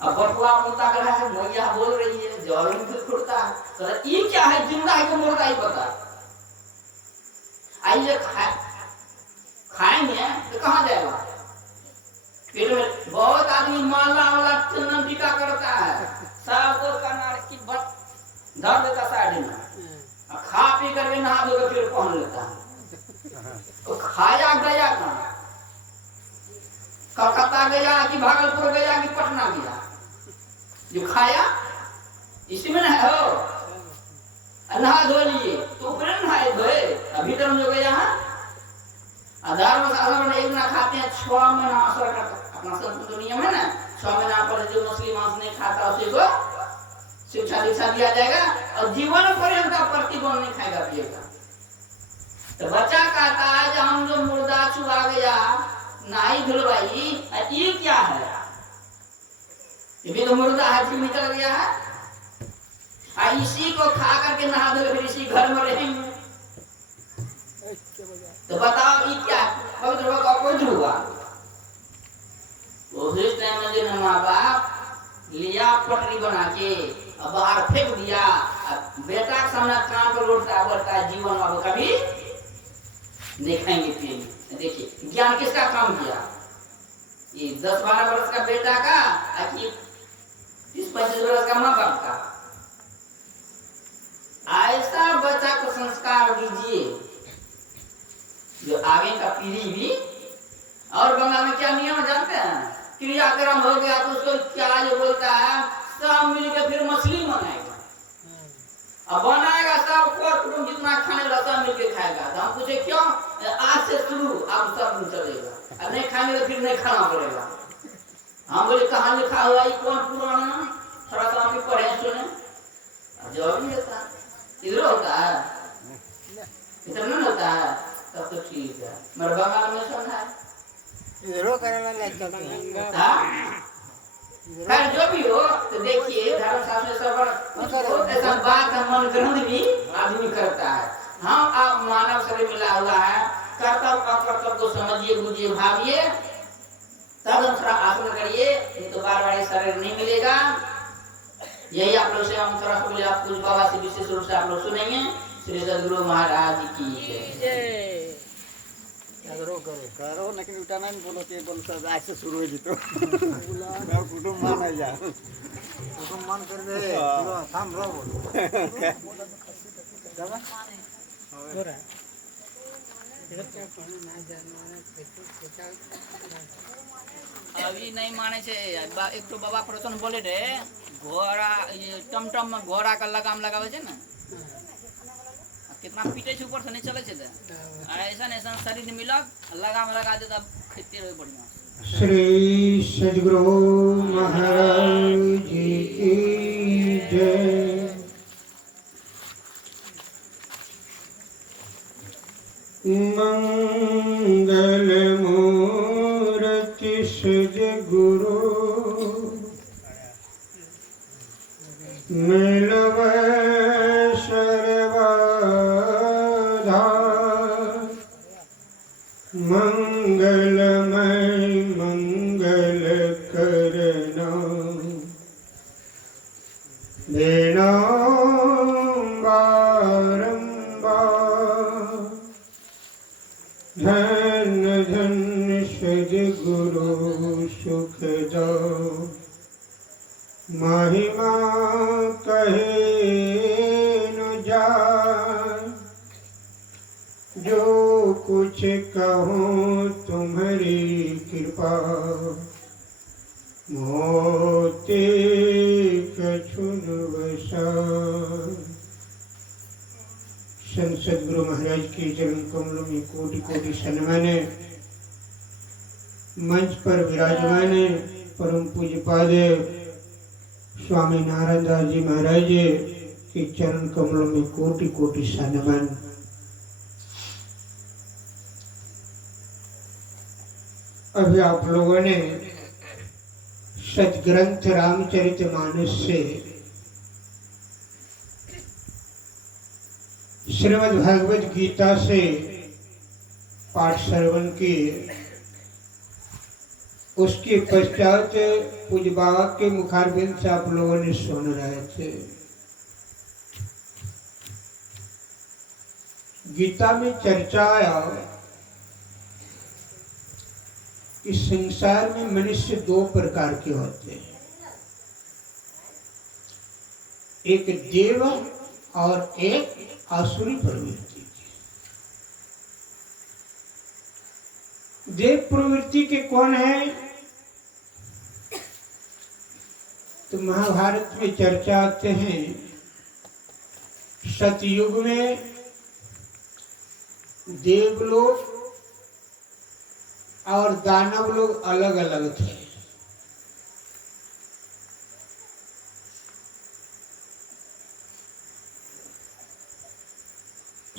अब बटुआ मुद्दा कर रहा है, मैया बोल रही है, जवाब में खुड़ता है, तो ये क्या है, जिंदा है कि मुर्गा ही पता। आइए खाएंगे तो कहाँ जाएगा, पेट में। बहुत आदमी माला वाला चंदन टीका करता है, सबको कनार की बट धर देता साइड में, खा पी करके नहा धो के फिर पहन लेता है। तो खाया गया कहाँ, कलकत्ता गया कि भागलपुर गया कि पटना गया, जो खाया इसी में ना हो, नहा धो लिए तो ऊपर नहाए धोए, भीतर में जो गया आधार में साधारण एक ना खाते हैं, 6 महीना असर करता, अपना संत नियम है ना, 6 महीना पर जो मछली मांस नहीं खाता उसी को शिक्षा दीक्षा दिया जाएगा और जीवन पर्यंत प्रतिबंध नहीं खाएगा पिएगा। तो बच्चा कहता है जब हम जो मुर्दा चुआ गया नाई धुलवाई, ये क्या है, ये भी तो मुर्दा है जो निकल गया है, इसी को खा करके नहा धो फिर इसी घर में रहेंगे। तो बताओ ये क्या पवित्र होगा अपवित्र हुआ। उस टाइम में जो माँ बाप लिया पटरी बना के अब बाहर फेंक दिया, बेटा के सामने कान पर लौटता बढ़ता जीवन अब कभी नहीं खाएंगे पिएंगे। देखिए ज्ञान किसका काम किया, ये 10-12 वर्ष का बेटा का कि 30-35 वर्ष का माँ बाप का। ऐसा बच्चा को संस्कार दीजिए जो आगे का पीढ़ी भी। और बंगाल में क्या नियम जानते हैं, क्रियाक्रम हो गया तो उसको क्या जो बोलता है, सब मिलकर फिर मछली बनाएगा, अब बनाएगा सब कुटुंब जितना खाने वाला सब मिलकर खाएगा। तो हम पूछे क्यों, आज से शुरू अब सब चलेगा, अब नहीं खाएंगे तो फिर नहीं खाना पड़ेगा। हम बोले कहाँ लिखा हुआ है, कौन पुराना, थोड़ा सा हम पढ़े सुने, जवाब नहीं देता, इधर होता है इधर नहीं होता है, तब तो ठीक है। मेरे बंगाल में सुना है इधरो करेला लाइक करते हैं। खैर जो भी हो, तो देखिए धर्मशास्त्र सब ऐसा बात है, मन ग्रहण भी आदमी करता है। हम आप मानव शरीर मिला हुआ है, कर्तव्य अकर्तव्य को समझिए बुझिए भाविए, तब हम थोड़ा आसन करिए, नहीं तो बार-बार ये शरीर नहीं मिलेगा। यही आप लोग से हम थोड़ा सा बोले, आप कुछ बाबा से विशेष रूप से आप लोग सुनेंगे। श्री सदगुरु महाराज की जय। करो लेकिन उठा नहीं बोलो कि बोल सब आज से शुरू हो जी तो मैं कुटुंब मान आ जा कुटुंब मान कर दे थाम रहो जावा हो रहा है इधर क्या पानी ना जाने अभी नहीं माने छे। एक तो बाबा प्रवचन बोले रे, घोड़ा ये टमटम में घोड़ा का लगाम लगावे छे ना, कितना पीटे छे ऊपर से नहीं चले छे, ऐसा ऐसा शरीर मिलक लगाम लगा देता खेते रहे बढ़िया। श्री सद्गुरु महाराज जी की जय। मंगल मूर्ति सद्गुरु मिलव मंगलमय मंगल करना देना बारंबार। धन धन सद्गुरु सुखदा महिमा कहे कैसे कहूँ तुम्हारी कृपा, मोते कछुन वसा। संत सद्गुरु महाराज के चरण कमलों में कोटि कोटि सन्मान है। मंच पर विराजमान है परम पूज्यपाद स्वामी नारायण दास जी महाराज के चरण कमलों में कोटि कोटि सन्मान। अभी आप लोगों ने सदग्रंथ रामचरितमानस से श्रीमद् भागवत गीता से पाठ श्रवण किए। उसके पश्चात पूज्य बाबा के मुखारबिंद से आप लोगों ने सुन रहे थे। गीता में चर्चा आया कि संसार में मनुष्य दो प्रकार के होते हैं, एक देव और एक आसुरी प्रवृत्ति। देव प्रवृत्ति के कौन है? तो महाभारत में चर्चा आते हैं, सतयुग में देवलोक और दानव लोग अलग अलग थे।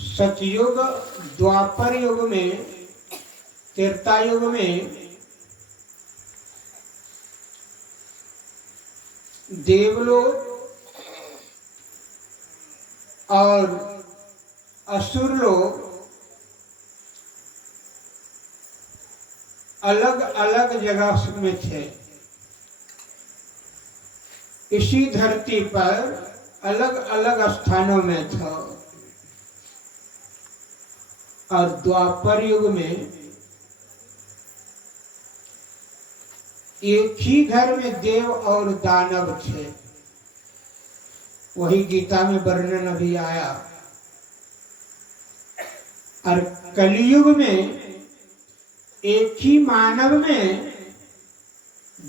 सतयुग, द्वापर युग में, त्रेता युग में देवलोक और असुर लोग अलग अलग जगह में थे। इसी धरती पर अलग अलग स्थानों में था। और द्वापर युग में एक ही घर में देव और दानव थे। वही गीता में वर्णन अभी आया। और कलियुग में एक ही मानव में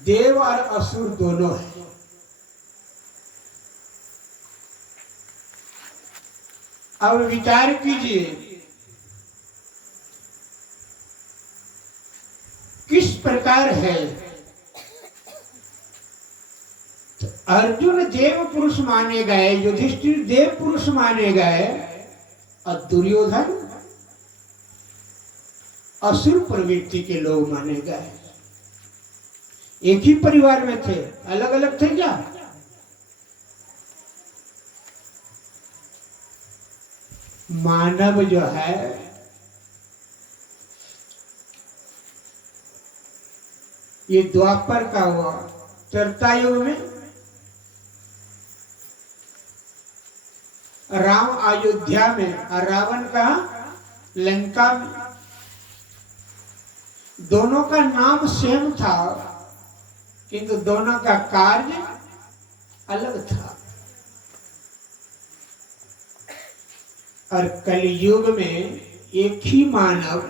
देव और असुर दोनों हैं। अब विचार कीजिए, किस प्रकार है? तो अर्जुन देव पुरुष माने गए, युधिष्ठिर देव पुरुष माने गए, और दुर्योधन असुर प्रवृत्ति के लोग माने गए। एक ही परिवार में थे, अलग अलग थे क्या? मानव जो है ये द्वापर का हुआ। त्रेता युग में राम अयोध्या में और रावण कहाँ? लंका में। दोनों का नाम सेम था, किंतु दोनों का कार्य अलग था। और कलयुग में एक ही मानव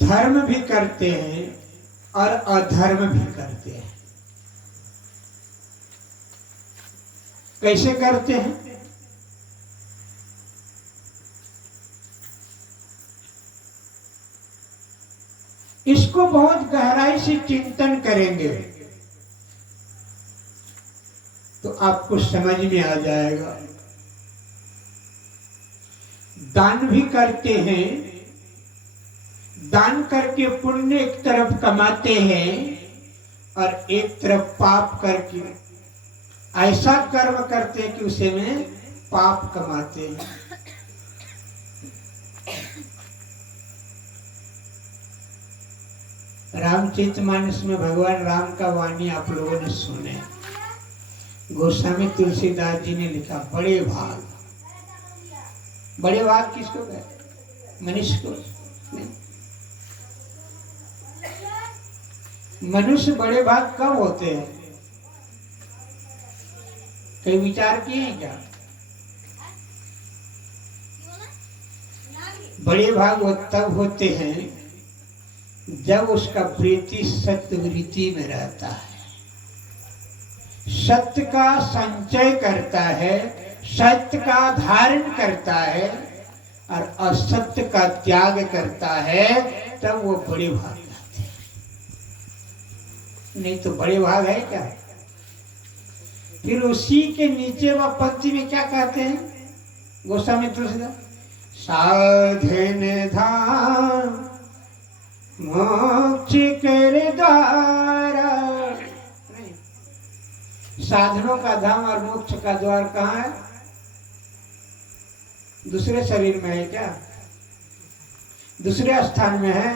धर्म भी करते हैं और अधर्म भी करते हैं। कैसे करते हैं? इसको बहुत गहराई से चिंतन करेंगे तो आपको समझ में आ जाएगा। दान भी करते हैं, दान करके पुण्य एक तरफ कमाते हैं और एक तरफ पाप करके ऐसा कर्म करते हैं कि उसे में पाप कमाते हैं। रामचरितमानस में भगवान राम का वाणी आप लोगों ने सुने। गोस्वामी तुलसीदास जी ने लिखा, बड़े भाग। बड़े भाग किसको कहते? मनुष्य को नहीं। मनुष्य बड़े भाग कब होते हैं? कई विचार किए हैं क्या? बड़े भाग वो तब होते हैं जब उसका प्रीति सत्य वृत्ति में रहता है, सत्य का संचय करता है, सत्य का धारण करता है और असत्य का त्याग करता है, तब वो बड़े भाग जाते हैं। नहीं तो बड़े भाग है क्या। फिर उसी के नीचे वह पंक्ति में क्या कहते हैं गोस्वामी तुलसीदास, साधन धाम मोक्ष कर द्वारा। साधनों का धाम और मोक्ष का द्वार कहाँ है? दूसरे शरीर में है क्या? दूसरे स्थान में है।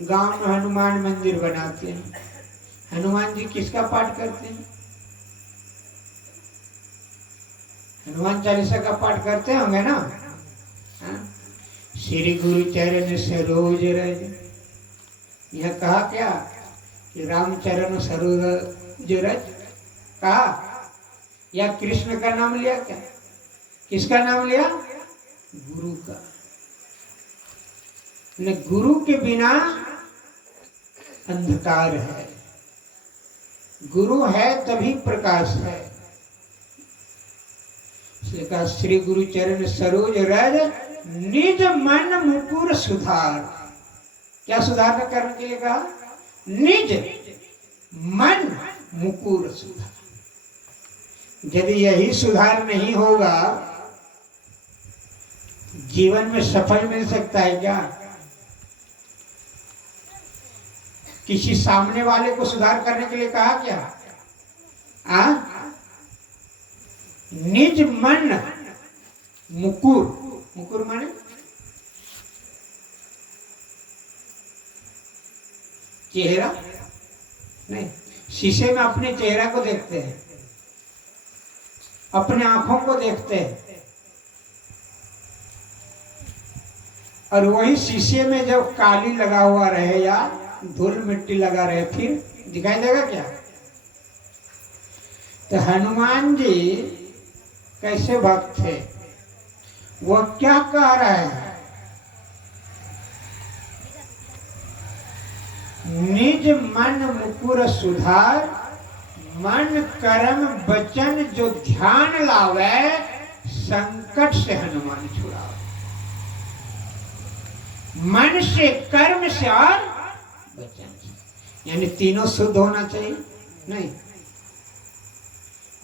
गांव में हनुमान मंदिर बनाते हैं, हनुमान जी किसका पाठ करते हैं? हनुमान चालीसा का पाठ करते होंगे ना। श्री गुरु चरण सरोज रज, यह कहा क्या कि रामचरण सरोज रज कहा, या कृष्ण का नाम लिया क्या? किसका नाम लिया? गुरु का। न गुरु के बिना अंधकार है, गुरु है तभी प्रकाश है। श्री गुरु चरण सरोज रज निज मन मुकुर सुधार। क्या सुधार करने के लिए कहा? निज मन मुकुर सुधार। यदि यही सुधार नहीं होगा, जीवन में सफल मिल सकता है क्या? किसी सामने वाले को सुधार करने के लिए कहा क्या? निज मन मुकुर, मुकुर माने चेहरा नहीं, शीशे में अपने चेहरा को देखते हैं, अपने आंखों को देखते हैं, और वही शीशे में जब काली लगा हुआ रहे या धूल मिट्टी लगा रहे, फिर दिखाई देगा क्या? तो हनुमान जी कैसे भक्त थे, वो क्या कह रहे हैं? निज मन मुकुर सुधार, मन कर्म वचन जो ध्यान लावे, संकट से हनुमान छुड़ावे। मन से, कर्म से और वचन से, यानी तीनों शुद्ध होना चाहिए। नहीं,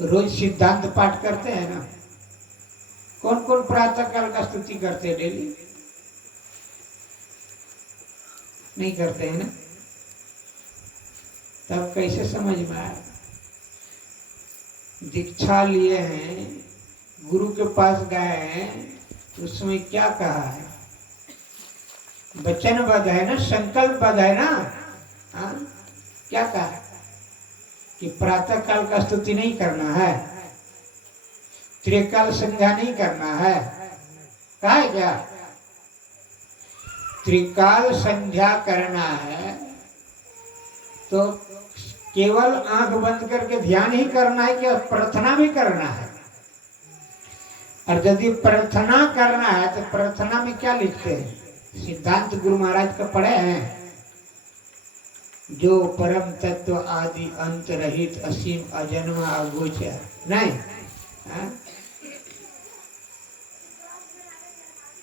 रोज सिद्धांत पाठ करते हैं ना। कौन कौन प्रातः काल का स्तुति करते हैं डेली? नहीं करते हैं ना। तब कैसे समझ में आया? दीक्षा लिए हैं, गुरु के पास गए हैं, उसमें क्या कहा है? वचनबद्ध है ना, संकल्पबद्ध है ना। क्या कहा कि प्रातः काल का स्तुति नहीं करना है, त्रिकाल संध्या नहीं करना है। कहा है क्या? त्रिकाल संध्या करना है तो केवल आंख बंद करके ध्यान ही करना है, क्या प्रार्थना भी करना है? और यदि प्रार्थना करना है तो प्रार्थना में क्या लिखते हैं? सिद्धांत गुरु महाराज का पढ़े हैं, जो परम तत्व आदि अंत रहित असीम अजन्म अगोचर। नहीं,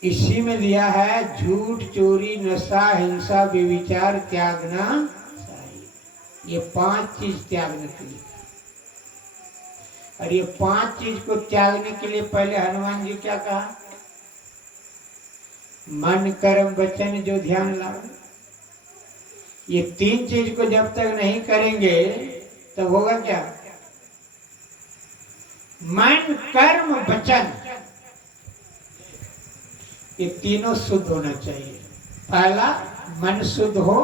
इसी में दिया है झूठ, चोरी, नशा, हिंसा, व्यभिचार त्यागना चाहिए। ये 5 चीज त्यागने के लिए, और ये 5 चीज को त्यागने के लिए पहले हनुमान जी क्या कहा? मन कर्म वचन जो ध्यान लाओ। ये 3 चीज को जब तक नहीं करेंगे तब होगा क्या? मन कर्म वचन, ये तीनों शुद्ध होना चाहिए। पहला मन शुद्ध हो,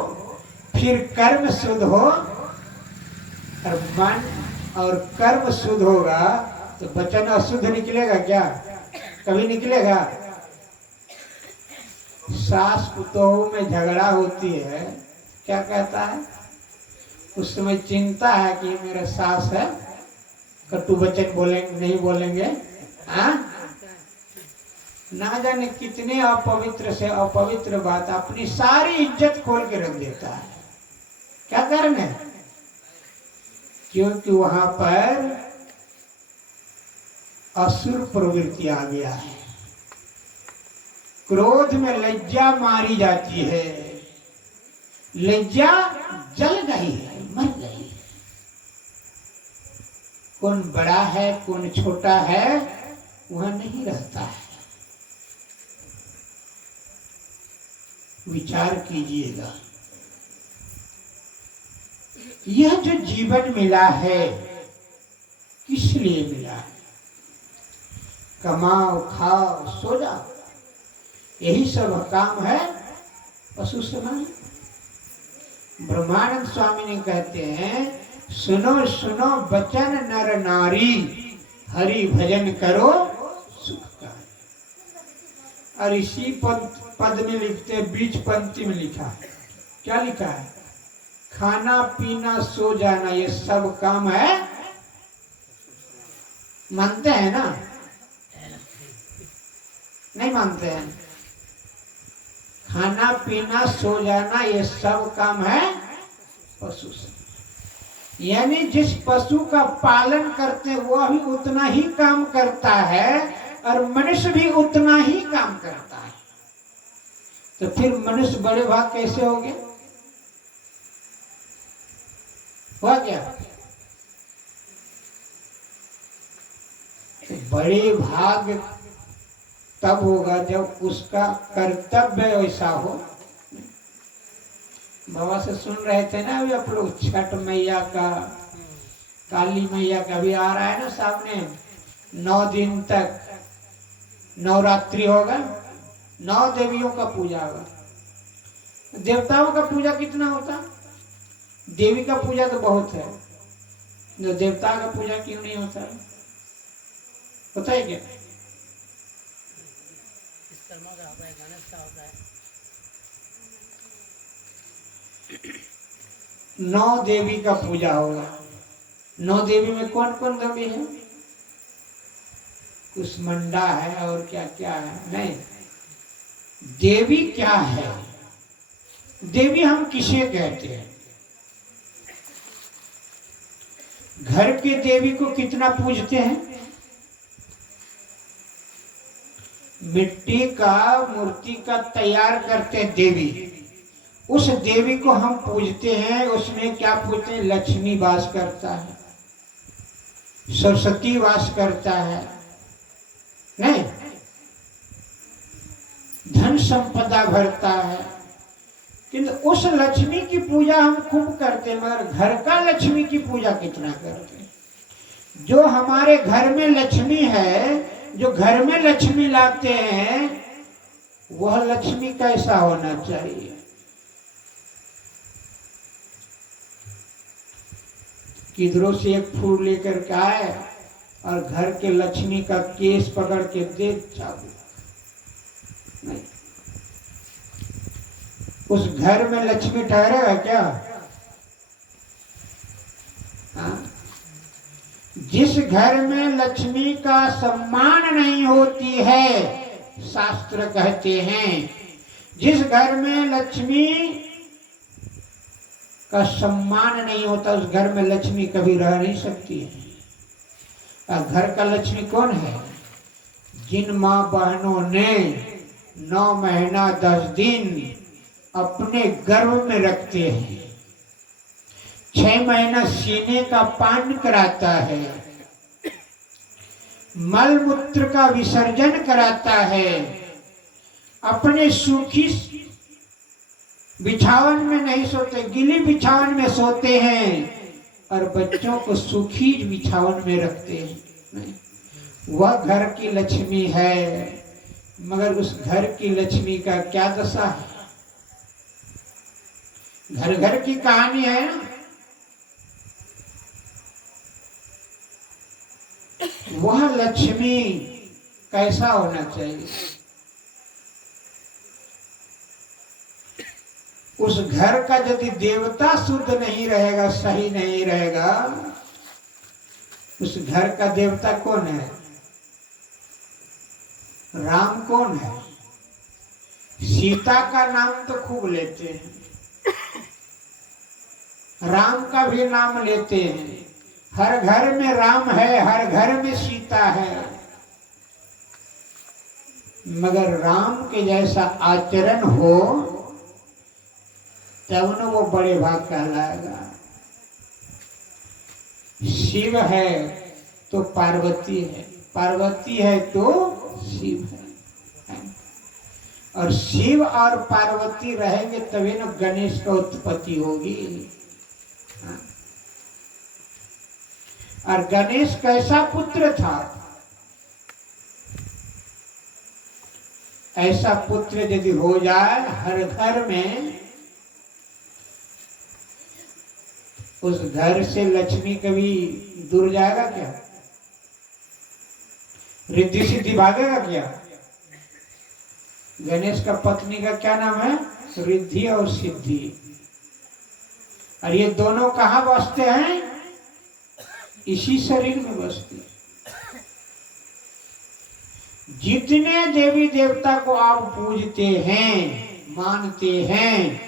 फिर कर्म शुद्ध हो, और मन और कर्म शुद्ध होगा तो वचन अशुद्ध निकलेगा क्या? कभी निकलेगा? सास पुतोह में झगड़ा होती है, क्या कहता है? उस समय चिंता है कि मेरा सास है, कटु वचन बोलेंगे नहीं बोलेंगे, ना जाने कितने अपवित्र से अपवित्र बात अपनी सारी इज्जत खोल के रख देता है। क्या कारण है? क्योंकि वहां पर असुर प्रवृत्ति आ गया है। क्रोध में लज्जा मारी जाती है, लज्जा जल गई है, मर गई है। कौन बड़ा है कौन छोटा है वह नहीं रहता है। विचार कीजिएगा, यह जो जीवन मिला है किस लिए मिला है? कमाओ खाओ सो जाओ, यही सब काम है पशु समान। ब्रह्मानंद स्वामी ने कहते हैं, सुनो सुनो बचन नर नारी, हरि भजन करो सुख का। और इसी पद में लिखते, बीच पंक्ति में लिखा है, क्या लिखा है? खाना पीना सो जाना ये सब काम है। मानते हैं ना? नहीं मानते हैं? खाना पीना सो जाना ये सब काम है पशु से। यानी जिस पशु का पालन करते वह भी उतना ही काम करता है और मनुष्य भी उतना ही काम करता है। तो फिर मनुष्य बड़े भाग कैसे हो गए? हुआ क्या? तो बड़े भाग तब होगा जब उसका कर्तव्य ऐसा हो। बाबा से सुन रहे थे ना अभी आप लोग, छठ मैया का, काली मैया का भी आ रहा है ना सामने। 9 दिन तक नवरात्रि होगा, 9 देवियों का पूजा होगा। देवताओं का पूजा कितना होता? देवी का पूजा तो बहुत है, जो देवता का पूजा क्यों नहीं होता है? होता है क्या? विश्वकर्मा का होता है, गणेश का होता है। 9 देवी का पूजा होगा। 9 देवी में कौन कौन देवी है? कुष्मांडा है और क्या क्या है? नहीं, देवी क्या है? देवी हम किसे कहते हैं? घर के देवी को कितना पूजते हैं? मिट्टी का मूर्ति का तैयार करते हैं देवी, उस देवी को हम पूजते हैं। उसमें क्या पूजते हैं? लक्ष्मी वास करता है, सरस्वती वास करता है, नहीं, धन संपदा भरता है। किंतु उस लक्ष्मी की पूजा हम खूब करते हैं, मगर घर का लक्ष्मी की पूजा कितना करते हैं? जो हमारे घर में लक्ष्मी है, जो घर में लक्ष्मी लाते हैं, वह लक्ष्मी कैसा होना चाहिए? किधरों से एक फूल लेकर के आए और घर के लक्ष्मी का केस पकड़ के दे चाबू, नहीं। उस घर में लक्ष्मी ठहरेगा क्या? हाँ? जिस घर में लक्ष्मी का सम्मान नहीं होती है, शास्त्र कहते हैं, जिस घर में लक्ष्मी का सम्मान नहीं होता उस घर में लक्ष्मी कभी रह नहीं सकती है। और घर का लक्ष्मी कौन है? जिन माँ बहनों ने 9 महीना 10 दिन अपने गर्भ में रखते हैं, 6 महीना सीने का पान कराता है, मल मूत्र का विसर्जन कराता है, अपने सूखी बिछावन में नहीं सोते, गीली बिछावन में सोते हैं और बच्चों को सूखी बिछावन में रखते हैं। वह घर की लक्ष्मी है, मगर उस घर की लक्ष्मी का क्या दशा है? घर घर की कहानी है ना। वह लक्ष्मी कैसा होना चाहिए? उस घर का यदि देवता शुद्ध नहीं रहेगा, सही नहीं रहेगा, उस घर का देवता कौन है? राम कौन है? सीता का नाम तो खूब लेते हैं, राम का भी नाम लेते हैं। हर घर में राम है, हर घर में सीता है, मगर राम के जैसा आचरण हो तब न वो बड़े भाग कहलाएगा। शिव है तो पार्वती है, पार्वती है तो शिव है। और शिव और पार्वती रहेंगे तभी न गणेश का उत्पत्ति होगी। और गणेश कैसा पुत्र था? ऐसा पुत्र यदि हो जाए हर घर में, उस घर से लक्ष्मी कभी दूर जाएगा क्या? रिद्धि सिद्धि भागेगा क्या? गणेश का पत्नी का क्या नाम है? रिद्धि और सिद्धि। और ये दोनों कहाँ बसते हैं? इसी शरीर में बसते हैं। जितने देवी देवता को आप पूजते हैं, मानते हैं,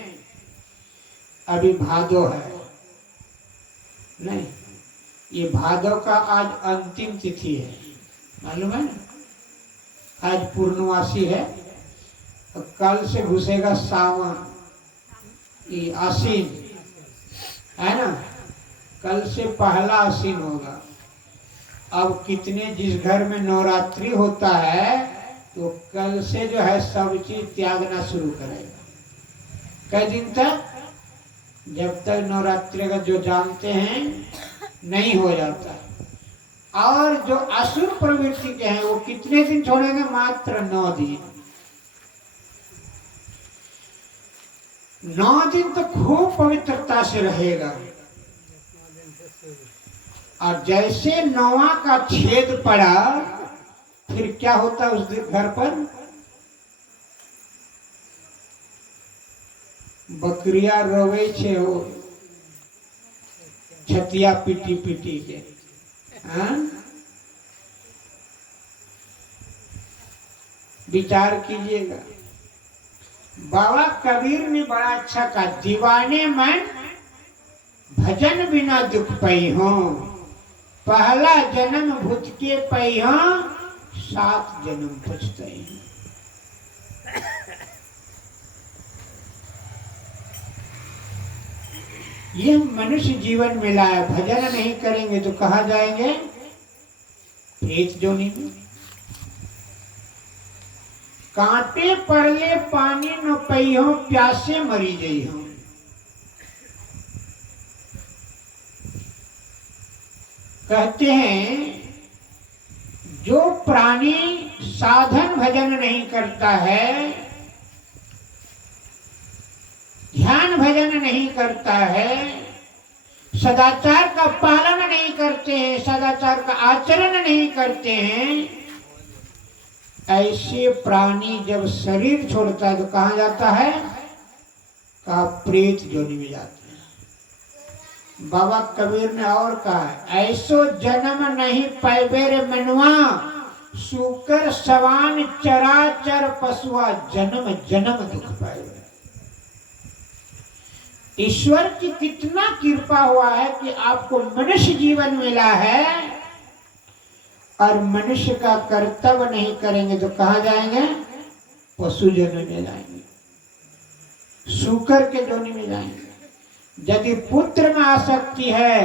अभी भादो है नहीं, ये भादो का आज अंतिम तिथि है, मालूम है ना? आज पूर्णवासी है, और कल से घुसेगा सावन, ये आसीन है ना, कल से पहला आसीन होगा। अब कितने जिस घर में नवरात्रि होता है तो कल से जो है सब चीज त्यागना शुरू करेगा। कई दिन तक, जब तक नवरात्रि का जो जानते हैं नहीं हो जाता है। और जो असुर प्रवृत्ति के हैं वो कितने दिन छोड़ेंगे? मात्र 9 दिन। 9 दिन तो खूब पवित्रता से रहेगा। और जैसे 9वां का छेद पड़ा, फिर क्या होता है उस घर पर? बकरिया रोवे छे हो, छतिया पीटी पीटी के। विचार कीजिएगा। बाबा कबीर ने बड़ा अच्छा कहा, दीवाने मन भजन बिना दुख पई हो, पहला जन्म भूत के पई हो, 7 जन्म पछताई हो। ये मनुष्य जीवन मिला है, भजन नहीं करेंगे तो कहाँ जाएंगे? प्रेत जोनी में। कांटे पड़ले पानी न पई हो, प्यासे मरी गई हो। कहते हैं जो प्राणी साधन भजन नहीं करता है, ध्यान भजन नहीं करता है, सदाचार का पालन नहीं करते हैं, सदाचार का आचरण नहीं करते हैं, ऐसे प्राणी जब शरीर छोड़ता है तो कहाँ जाता है? कहा प्रेत जोनि में जाता है। बाबा कबीर ने और कहा, ऐसो जन्म नहीं पैबे रे मनुआ, सूकर सवान चराचर पशुआ, जन्म जन्म दुख पाएगा। ईश्वर की कितना कृपा हुआ है कि आपको मनुष्य जीवन मिला है, और मनुष्य का कर्तव्य नहीं करेंगे तो कहाँ जाएंगे? पशु जोनि में जाएंगे, सूकर के जोनि में जाएंगे। यदि पुत्र में आसक्ति है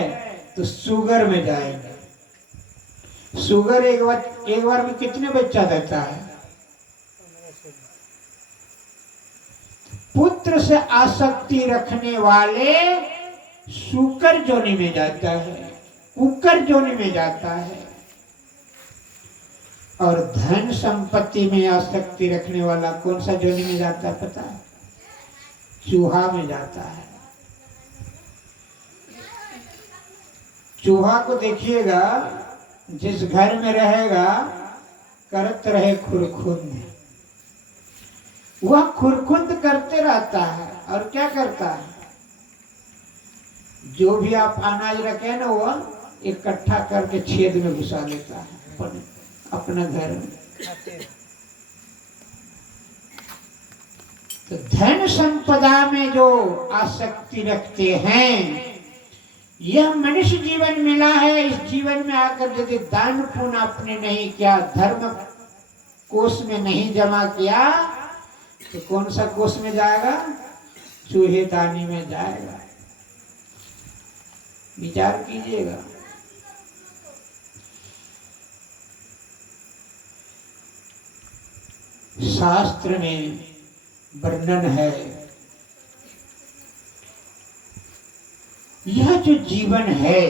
तो सुगर में जाएंगे। सुगर एक बार में कितने बच्चा देता है? पुत्र से आसक्ति रखने वाले शुकर जोनि में जाता है, कुकर जोनि में जाता है। और धन संपत्ति में आसक्ति रखने वाला कौन सा जोनि में जाता है पता है? चूहा में जाता है। चूहा को देखिएगा, जिस घर में रहेगा करत रहे खुरखुंद, वह खुरखुंद करते रहता है। और क्या करता है? जो भी आप अनाज रखे ना वह इकट्ठा करके छेद में घुसा लेता है अपना घर में। तो धन संपदा में जो आसक्ति रखते हैं, यह मनुष्य जीवन मिला है, इस जीवन में आकर यदि दान पुण्य आपने नहीं किया, धर्म कोष में नहीं जमा किया, तो कौन सा कोष में जाएगा? चूहेदानी में जाएगा। विचार कीजिएगा। शास्त्र में वर्णन है, यह जो जीवन है,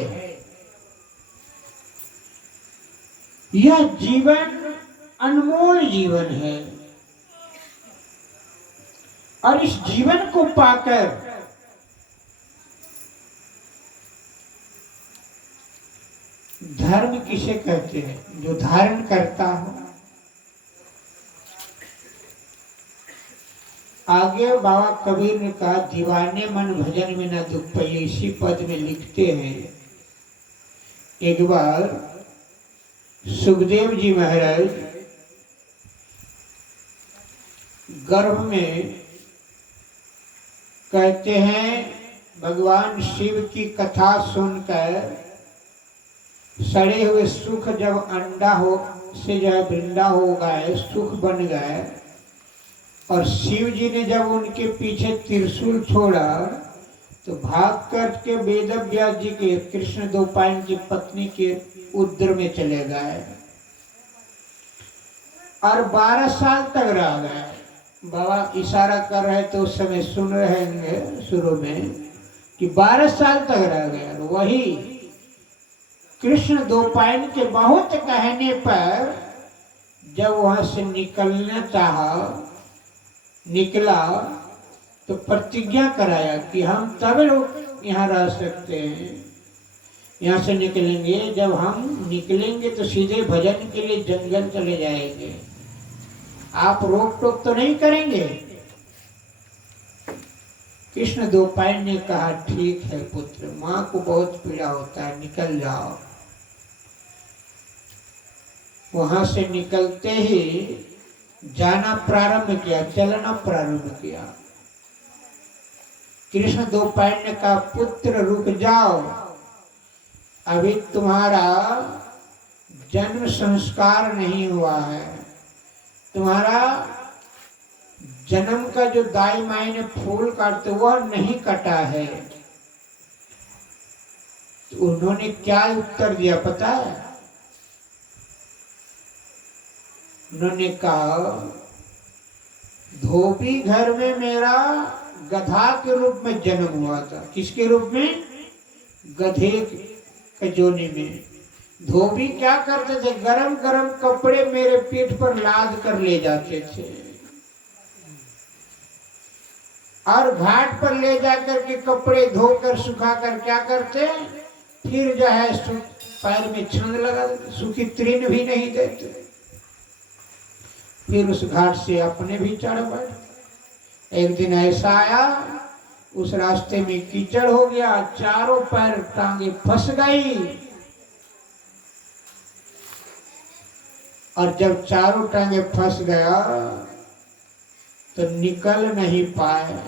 यह जीवन अनमोल जीवन है, और इस जीवन को पाकर धर्म किसे कहते हैं? जो धारण करता हो। आगे बाबा कबीर ने कहा, दीवाने मन भजन में न दुख पाइए। इसी पद में लिखते हैं, एक बार सुखदेव जी महाराज गर्भ में कहते हैं, भगवान शिव की कथा सुनकर सड़े हुए सुख जब अंडा हो से जो वृंदा हो गए, सुख बन गए, और शिव जी ने जब उनके पीछे त्रिशूल छोड़ा तो भाग करके वेद व्यास जी के कृष्ण द्वैपायन की पत्नी के उदर में चले गए और 12 साल तक रह गए। बाबा इशारा कर रहे तो उस समय सुन रहे होंगे शुरू में कि 12 साल तक रह गए। और वही कृष्ण द्वैपायन के बहुत कहने पर जब वहां से निकलना चाहा, निकला तो प्रतिज्ञा कराया कि हम तब लोग यहाँ रह सकते हैं, यहाँ से निकलेंगे, जब हम निकलेंगे तो सीधे भजन के लिए जंगल चले जाएंगे, आप रोक टोक तो नहीं करेंगे। कृष्ण द्वैपायन ने कहा, ठीक है पुत्र, माँ को बहुत पीड़ा होता है, निकल जाओ। वहां से निकलते ही जाना प्रारंभ किया, चलना प्रारंभ किया। कृष्ण द्वैपायन ने कहा, पुत्र रुक जाओ, अभी तुम्हारा जन्म संस्कार नहीं हुआ है, तुम्हारा जन्म का जो दाई माई ने फूल काटते वह नहीं कटा है। तो उन्होंने क्या उत्तर दिया पता है? उन्होंने कहा, धोबी घर में मेरा गधा के रूप में जन्म हुआ था। किसके रूप में? गधे के जोनी में। धोबी क्या करते थे? गरम गरम कपड़े मेरे पीठ पर लाद कर ले जाते थे और घाट पर ले जाकर के कपड़े धोकर सुखाकर क्या करते, फिर जो है पैर में छंद लगा देते, सूखी तृण भी नहीं देते, फिर उस घाट से अपने भी चढ़ बैठ। एक दिन ऐसा आया, उस रास्ते में कीचड़ हो गया, चारों पैर टांगे फंस गई, और जब चारों टांगे फंस गया तो निकल नहीं पाए।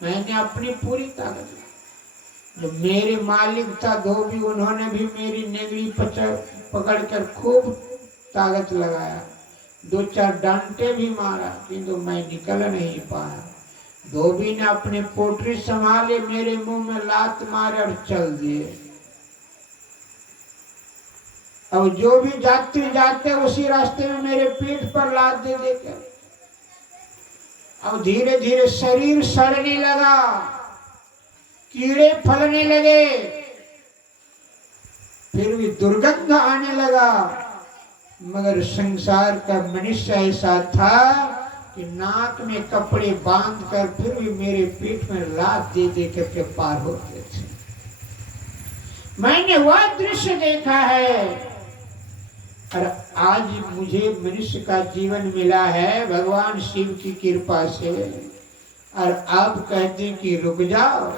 मैंने अपनी पूरी ताकत, जो मेरे मालिक था धोबी, उन्होंने भी मेरी नेगली पकड़कर खूब ताकत लगाया, 2-4 डांटे भी मारा, किंतु मैं निकल नहीं पाया। धोबी ने अपने पोटरी संभाले, मेरे मुंह में लात मारे और चल दिए। अब जो भी यात्री जाते उसी रास्ते में मेरे पीठ पर लात दे देकर, अब धीरे धीरे शरीर सड़ने लगा, कीड़े फलने लगे, फिर भी दुर्गंध आने लगा। मगर संसार का मनुष्य ऐसा था कि नाक में कपड़े बांध कर फिर भी मेरे पीठ में लात दे दे करके पार होते थे। मैंने वह दृश्य देखा है, और आज मुझे मनुष्य का जीवन मिला है भगवान शिव की कृपा से, और आप कहते हैं कि रुक जाओ,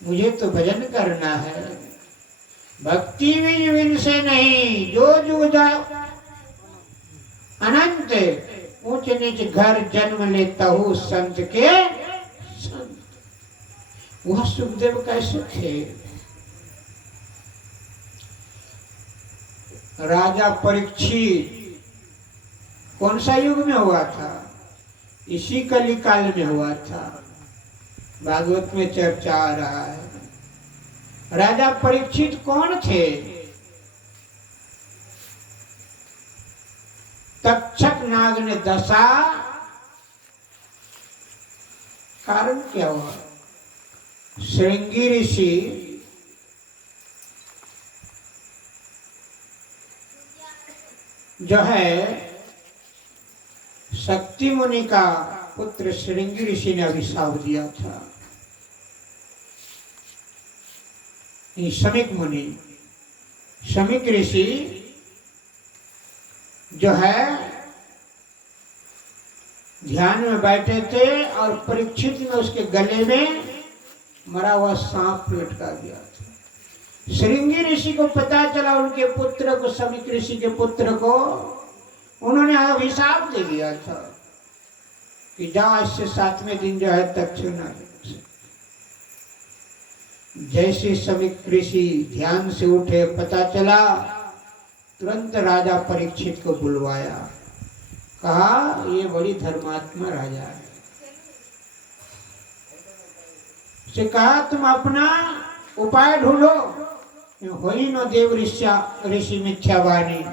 मुझे तो भजन करना है। भक्ति भी से नहीं, जो जुग जाओ अनंत ऊंच नीच घर जन्म लेता हूँ संत के संत। वह सुखदेव कैसे थे? राजा परीक्षित कौन सा युग में हुआ था? इसी कली काल में हुआ था। भागवत में चर्चा आ रहा है। राजा परीक्षित कौन थे? तक्षक नाग ने दशा। कारण क्या हुआ? श्रृंगी ऋषि जो है शक्ति मुनि का पुत्र श्रृंगी ऋषि ने अभिशाप दिया था। शमीक मुनि, शमीक ऋषि जो है ध्यान में बैठे थे और परीक्षित ने उसके गले में मरा हुआ सांप लटका दिया था। श्रृंगी ऋषि को पता चला, उनके पुत्र को, शमीक ऋषि के पुत्र को उन्होंने अभिशाप दे दिया था कि जाओ इससे 7वें दिन जो है दक्षिणा। जैसे शमीक ऋषि ध्यान से उठे, पता चला, तुरंत राजा परीक्षित को बुलवाया। कहा ये बड़ी धर्मात्मा राजा है। से कहा तुम अपना उपाय ढूंढो। होई न देव ऋषि मिथ्या वाणी।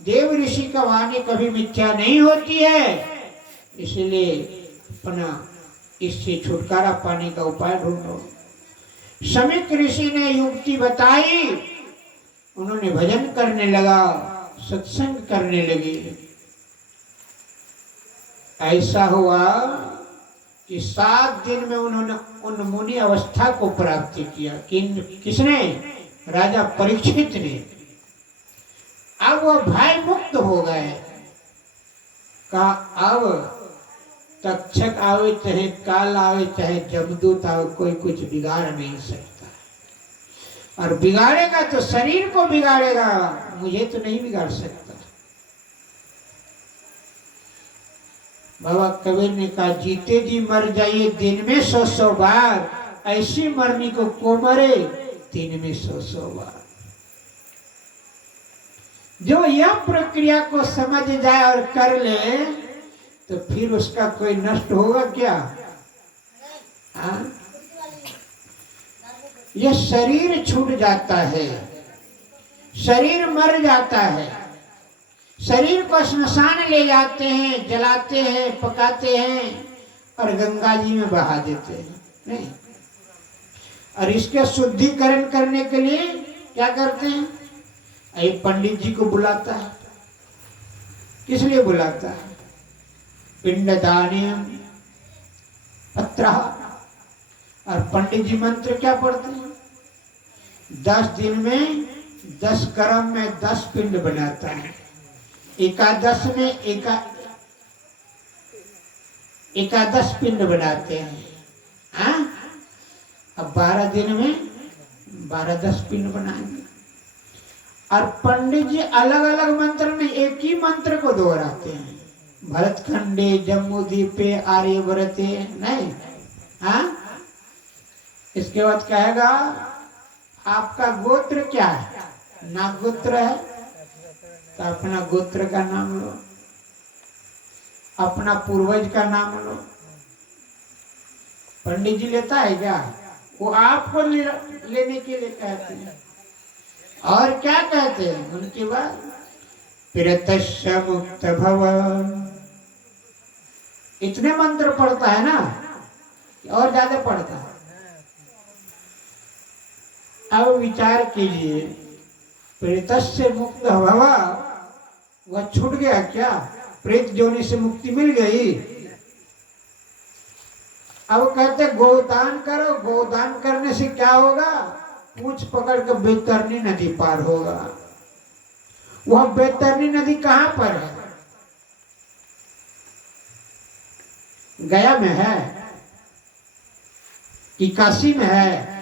देव ऋषि का वाणी कभी मिथ्या नहीं होती है, इसलिए अपना इससे छुटकारा पाने का उपाय ढूंढो। शमीक ऋषि ने युक्ति बताई, उन्होंने भजन करने लगा, सत्संग करने लगे। ऐसा हुआ कि 7 दिन में उन्होंने उन मुनि अवस्था को प्राप्त किया। किसने? राजा परीक्षित ने। अब वो भय मुक्त हो गए। कहा अब तक्षक आवे चाहे काल आवे चाहे जमदूत आवे, कोई कुछ बिगाड़ नहीं सकता। और बिगाड़ेगा तो शरीर को बिगाड़ेगा, मुझे तो नहीं बिगाड़ सकता। बाबा कबीर ने कहा जीते जी मर जाइए दिन में 100 बार, ऐसी मरनी को मरे दिन में 100 बार। जो यह प्रक्रिया को समझ जाए और कर ले तो फिर उसका कोई नष्ट होगा क्या? यह शरीर छूट जाता है, शरीर मर जाता है। शरीर को स्मशान ले जाते हैं, जलाते हैं, पकाते हैं और गंगा जी में बहा देते हैं। नहीं, और इसके शुद्धिकरण करने के लिए क्या करते हैं? ये पंडित जी को बुलाता है। किस लिए बुलाता है? पिंडदानम पत्र। और पंडित जी मंत्र क्या पढ़ते हैं? 10 दिन में 10 कर्म में 10 पिंड बनाता है। एकादश में एकादश पिंड बनाते हैं। हाँ? अब 12 दिन में 12-10 पिंड बनाएंगे। और पंडित जी अलग अलग मंत्र में एक ही मंत्र को दोहराते हैं। भरतखंडे जम्बूद्वीपे आर्यव्रते नहीं। हाँ? इसके बाद कहेगा आपका गोत्र क्या है? नाग गोत्र है तो अपना गोत्र का नाम लो, अपना पूर्वज का नाम लो। पंडित जी लेता है क्या? वो आपको लेने के लिए कहते हैं। और क्या कहते हैं उनके बाद? पिरतस्य मुक्त भव। इतने मंत्र पढ़ता है ना, और ज्यादा पढ़ता है। अब विचार कीजिए, प्रेतस्य मुक्त भव, वह छूट गया क्या? प्रेत जोनि से मुक्ति मिल गई। अब कहते गोदान करो। गोदान करने से क्या होगा? पूंछ पकड़ के बैतरणी नदी पार होगा। वह बैतरणी नदी कहां पर है? गया में है कि काशी में है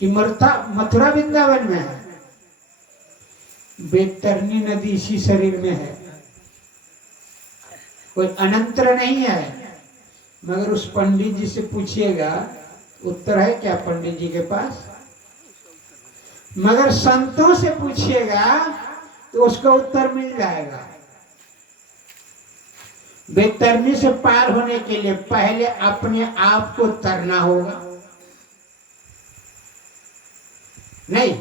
कि मथुरा वृंदावन में है? बैतरणी नदी इसी शरीर में है। कोई अनंतर नहीं है। मगर उस पंडित जी से पूछिएगा, उत्तर है क्या पंडित जी के पास? मगर संतों से पूछिएगा तो उसका उत्तर मिल जाएगा। बेतरनी से पार होने के लिए पहले अपने आप को तरना होगा, नहीं?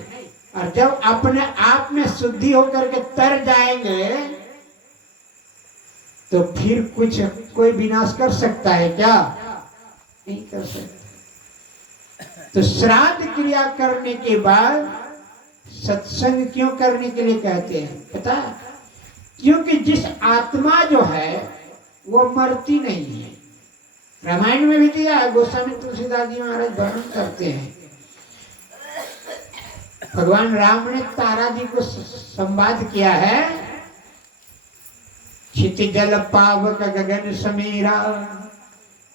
और जब अपने आप में शुद्धि होकर के तर जाएंगे तो फिर कुछ कोई विनाश कर सकता है क्या? नहीं कर सकता। तो श्राद्ध क्रिया करने के बाद सत्संग क्यों करने के लिए कहते हैं पता है? क्योंकि जिस आत्मा जो है वो मरती नहीं है। रामायण में भी दिया है, गोस्वामी तुलसीदास जी महाराज वर्णन करते हैं। भगवान राम ने तारा जी को संवाद किया है, क्षिति जल पावक गगन समीरा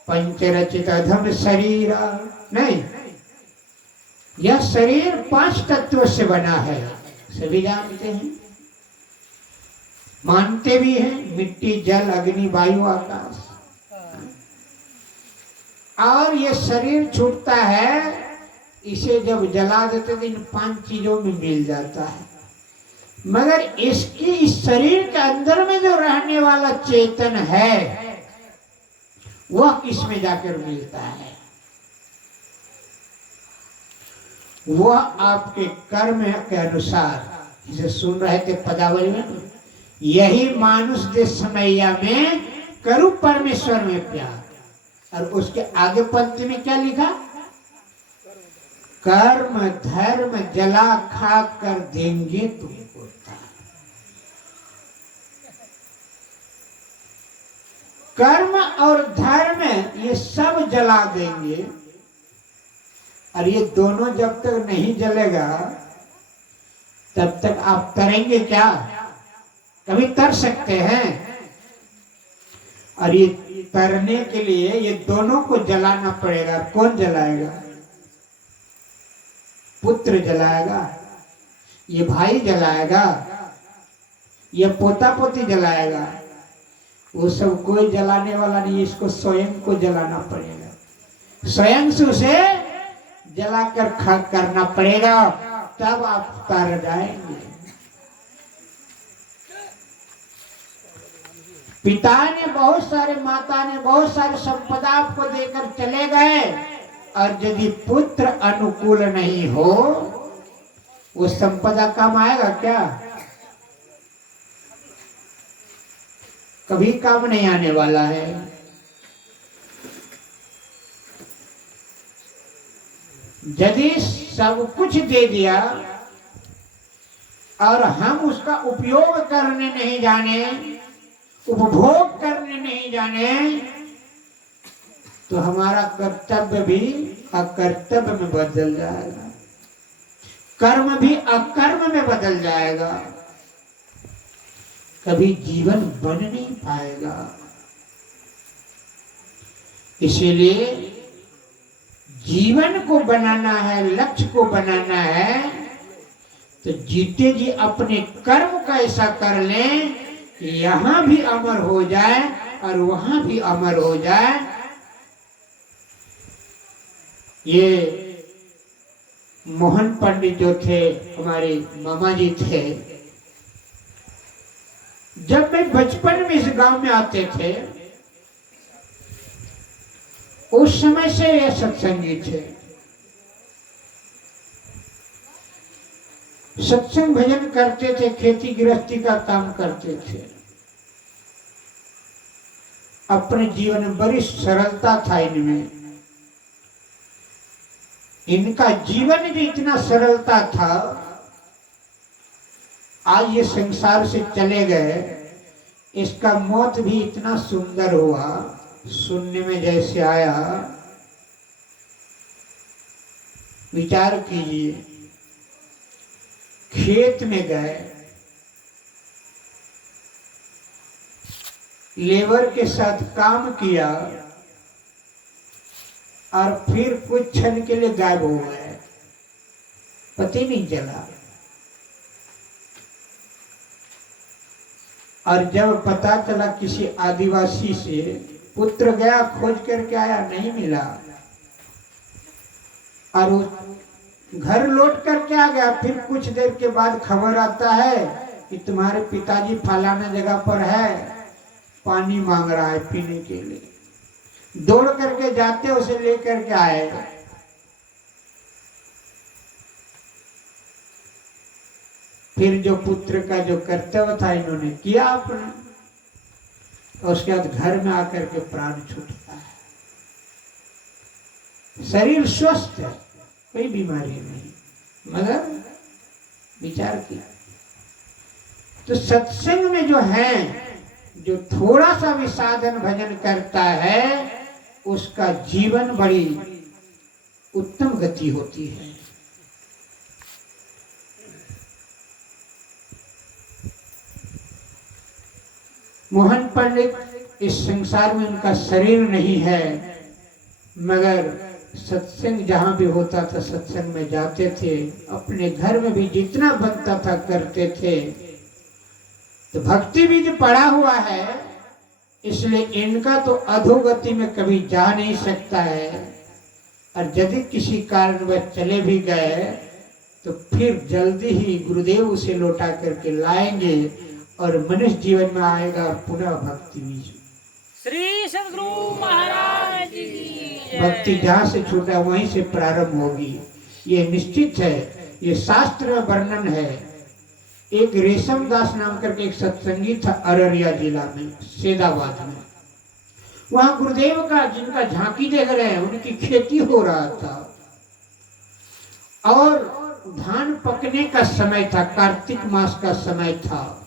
पंचरचित अधम शरीरा। नहीं, यह शरीर 5 तत्व से बना है, सभी जानते हैं, मानते भी हैं। मिट्टी, जल, अग्नि, वायु, आकाश। और ये शरीर छूटता है, इसे जब जला देते तो इन 5 चीजों में मिल जाता है। मगर इसकी इस शरीर के अंदर में जो रहने वाला चेतन है वह किसमें जाकर मिलता है? वह आपके कर्म के अनुसार, जिसे सुन रहे थे पदावली में, यही मानुष दे समैया में करूं परमेश्वर में प्यार। और उसके आगे पंक्ति में क्या लिखा? कर्म धर्म जला खा कर देंगे तुमको तार। कर्म और धर्म ये सब जला देंगे। और ये दोनों जब तक नहीं जलेगा तब तक आप तरेंगे क्या? कभी तर सकते हैं? और ये तरने के लिए ये दोनों को जलाना पड़ेगा। कौन जलाएगा? पुत्र जलाएगा, ये भाई जलाएगा, ये पोता पोती जलाएगा। वो सब कोई जलाने वाला नहीं, इसको स्वयं को जलाना पड़ेगा। स्वयं से उसे जलाकर खाक करना पड़ेगा, तब आप तर जाएंगे। पिता ने बहुत सारे, माता ने बहुत सारे संपदा आपको देकर चले गए, और यदि पुत्र अनुकूल नहीं हो वो संपदा काम आएगा क्या? कभी काम नहीं आने वाला है। यदि सब कुछ दे दिया और हम उसका उपयोग करने नहीं जाने, उपभोग करने नहीं जाने, तो हमारा कर्तव्य भी अकर्तव्य में बदल जाएगा, कर्म भी अकर्म में बदल जाएगा, कभी जीवन बन नहीं पाएगा। इसीलिए जीवन को बनाना है, लक्ष्य को बनाना है, तो जीते जी अपने कर्म का ऐसा कर लें कि यहां भी अमर हो जाए और वहां भी अमर हो जाए। ये मोहन पंडित जो थे, हमारे मामा जी थे, जब मैं बचपन में इस गांव में आते थे उस समय से ये सत्संगी थे। सत्संग भजन करते थे, खेती गृहस्थी का काम करते थे। अपने जीवन में बड़ी सरलता था इनमें। इनका जीवन भी इतना सरलता था, आज ये संसार से चले गए, इसका मौत भी इतना सुंदर हुआ, सुनने में जैसे आया। विचार कीजिए, खेत में गए, लेबर के साथ काम किया और फिर कुछ क्षण के लिए गायब हो गए, पता नहीं चला। और जब पता चला किसी आदिवासी से, पुत्र गया खोज करके आया, नहीं मिला, और वो घर लौट करके आ गया। फिर कुछ देर के बाद खबर आता है कि तुम्हारे पिताजी फलाना जगह पर है, पानी मांग रहा है पीने के लिए। दौड़ करके जाते उसे लेकर के आए। फिर जो पुत्र का जो कर्तव्य था इन्होंने किया अपने, और उसके बाद घर में आकर के प्राण छूटता है। शरीर स्वस्थ है, कोई बीमारी नहीं, मगर विचार किया। तो सत्संग में जो है, जो थोड़ा सा भी साधन भजन करता है, उसका जीवन बड़ी उत्तम गति होती है। मोहन पंडित इस संसार में उनका शरीर नहीं है, मगर सत्संग जहाँ भी होता था सत्संग में जाते थे। अपने घर में भी जितना बनता था करते थे। तो भक्ति बीज पड़ा हुआ है, इसलिए इनका तो अधोगति में कभी जा नहीं सकता है। और यदि किसी कारण वह चले भी गए तो फिर जल्दी ही गुरुदेव उसे लौटा करके लाएंगे और मनुष्य जीवन में आएगा और पुनः भक्ति बीज। श्री सद्गुरु महाराज की जय। भक्ति जहाँ से छूटा वहीं से प्रारंभ होगी, ये निश्चित है। ये शास्त्र में वर्णन है। एक रेशम दास नाम करके एक सत्संगी था अररिया जिला में, सेदाबाद में। वहां गुरुदेव का, जिनका झांकी देख रहे हैं, उनकी खेती हो रहा था और धान पकने का समय था, कार्तिक मास का समय था।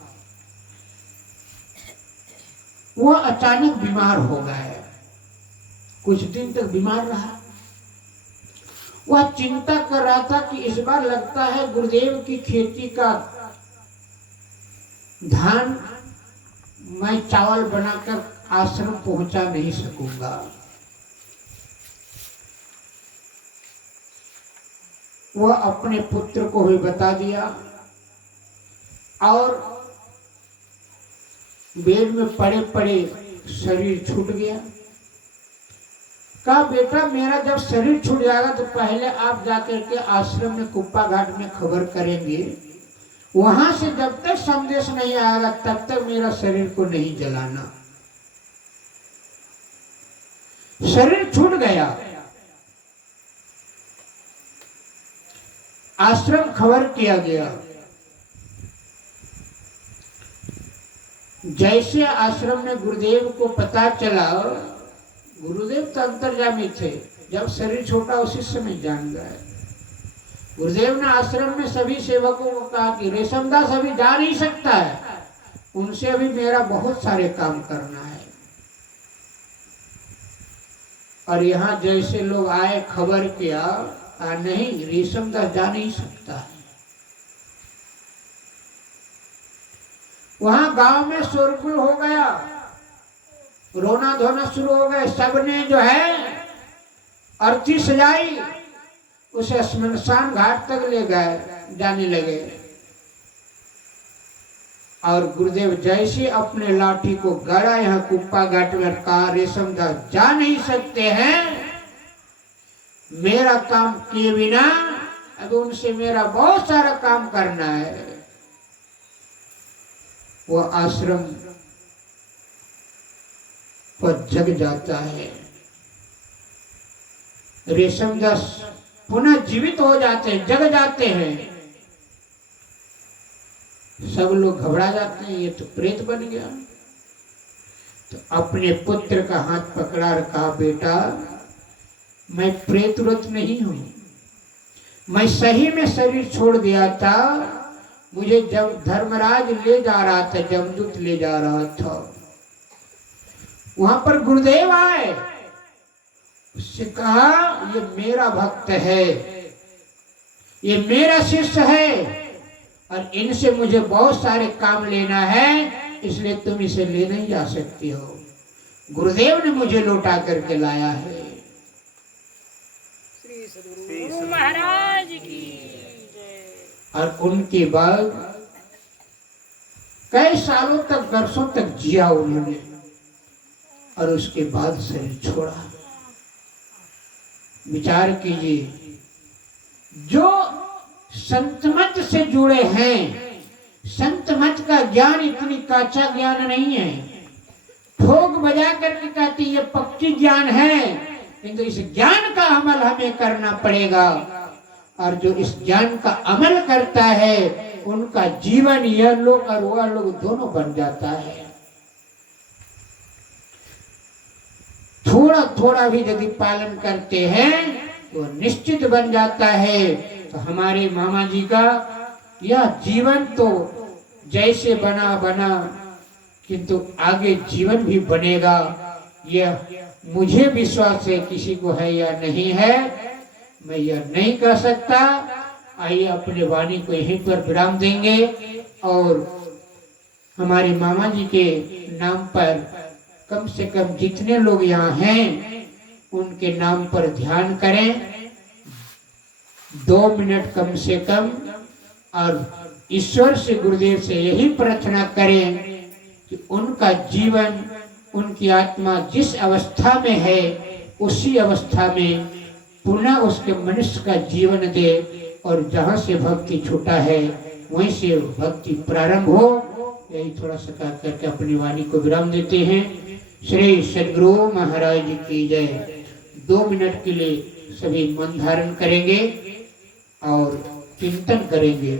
वह अचानक बीमार हो गए, कुछ दिन तक बीमार रहा। वह चिंता कर रहा था कि इस बार लगता है गुरुदेव की खेती का धान मैं चावल बनाकर आश्रम पहुंचा नहीं सकूंगा। वह अपने पुत्र को भी बता दिया और बेड में पड़े पड़े शरीर छूट गया। कहा बेटा, मेरा जब शरीर छूट जाएगा तो पहले आप जाकर के आश्रम में कुप्पा घाट में खबर करेंगे। वहां से जब तक संदेश नहीं आएगा तब तक मेरा शरीर को नहीं जलाना। शरीर छूट गया, आश्रम खबर किया गया। जैसे आश्रम में गुरुदेव को पता चला, गुरुदेव तो अंतर्यामी थे, जब शरीर छोटा उसी समय जान गए। गुरुदेव ने आश्रम में सभी सेवकों को कहा कि रेशमदास अभी जा नहीं सकता है, उनसे अभी मेरा बहुत सारे काम करना है। और यहाँ जैसे लोग आए खबर किया, नहीं रेशमदास जा नहीं सकता है। वहां गांव में शोरगुल हो गया, रोना धोना शुरू हो गए। सबने जो है अर्थी सजाई, उसे श्मशान घाट तक ले गए, जाने लगे। और गुरुदेव जैसे अपने लाठी को गड़ा यहाँ कुप्पा घाट में, कहा रेशमदास जा नहीं सकते हैं, मेरा काम किए बिना अब उनसे मेरा बहुत सारा काम करना है। वो आश्रम पर जग जाता है। रेशमदास पुनः जीवित हो जाते हैं, जग जाते हैं। सब लोग घबरा जाते हैं, ये तो प्रेत बन गया। तो अपने पुत्र का हाथ पकड़ा और कहा बेटा, मैं प्रेत व्रत नहीं हूं, मैं सही में शरीर छोड़ दिया था। मुझे जब धर्मराज ले जा रहा था, जमदूत ले जा रहा था, वहां पर गुरुदेव आए, उससे कहा ये मेरा भक्त है, ये मेरा शिष्य है और इनसे मुझे बहुत सारे काम लेना है, इसलिए तुम इसे ले नहीं जा सकती हो। गुरुदेव ने मुझे लौटा करके लाया है। श्री सद्गुरु महाराज की जय। और उनके बाद कई सालों तक, वर्षों तक जिया उन्होंने, और उसके बाद शरीर छोड़ा। विचार कीजिए, जो संत मत से जुड़े हैं, संत मत का ज्ञान इतनी काचा ज्ञान नहीं है। ठोक बजा करके कहती ये पक्की ज्ञान है, किंतु इस ज्ञान का अमल हमें करना पड़ेगा। और जो इस ज्ञान का अमल करता है उनका जीवन यह लोग और वह लोग दोनों बन जाता है। थोड़ा थोड़ा भी यदि पालन करते हैं तो निश्चित बन जाता है। तो हमारे मामा जी का यह जीवन तो जैसे बना बना, किंतु आगे जीवन भी बनेगा, यह मुझे विश्वास है। किसी को है या नहीं है मैं यह नहीं कह सकता। आइए अपने वाणी को यहीं पर विराम देंगे और हमारे मामा जी के नाम पर कम से कम जितने लोग यहाँ हैं उनके नाम पर ध्यान करें 2 मिनट कम से कम, और ईश्वर से, गुरुदेव से यही प्रार्थना करें कि उनका जीवन, उनकी आत्मा जिस अवस्था में है उसी अवस्था में पुनः उसके मनुष्य का जीवन दे, और जहाँ से भक्ति छूटा है वहीं से भक्ति प्रारंभ हो। यही थोड़ा सा कह करके अपनी वाणी को विराम देते हैं। श्री सद्गुरु महाराज की जय। 2 मिनट के लिए सभी मन धारण करेंगे और चिंतन करेंगे।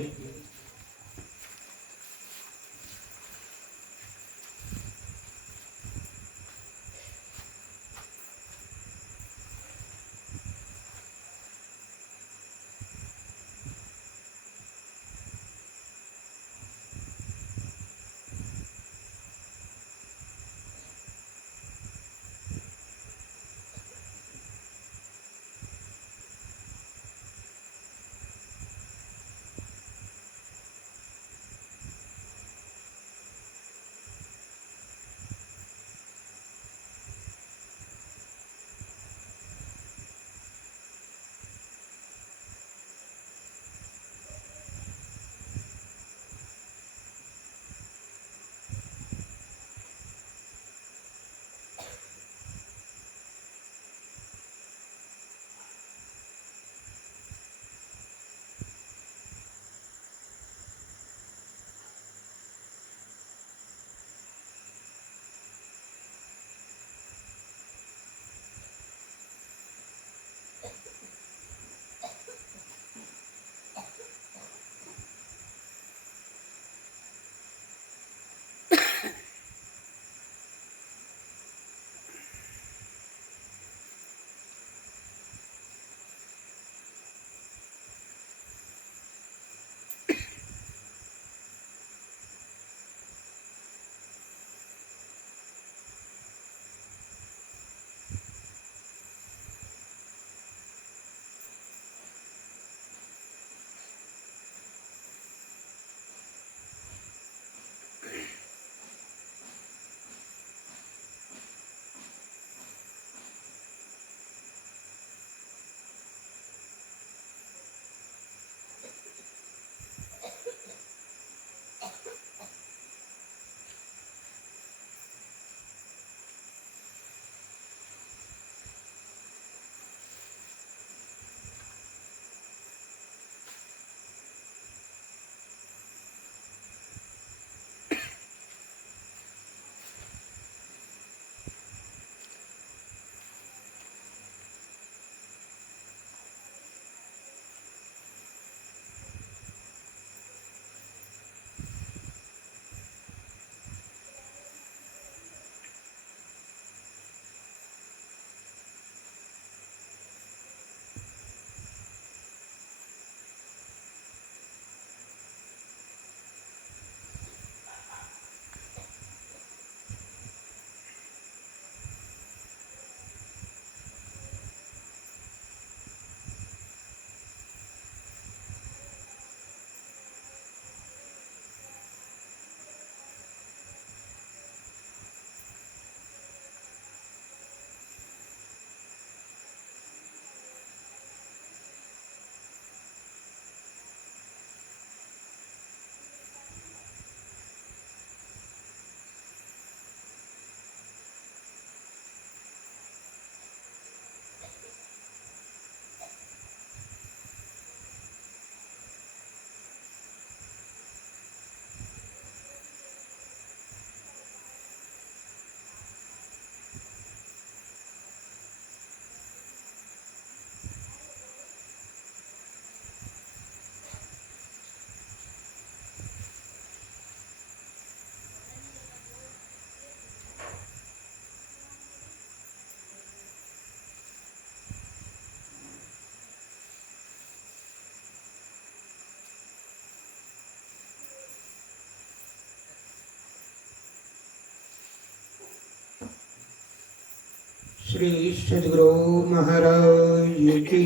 श्री सद्गुरु महाराज की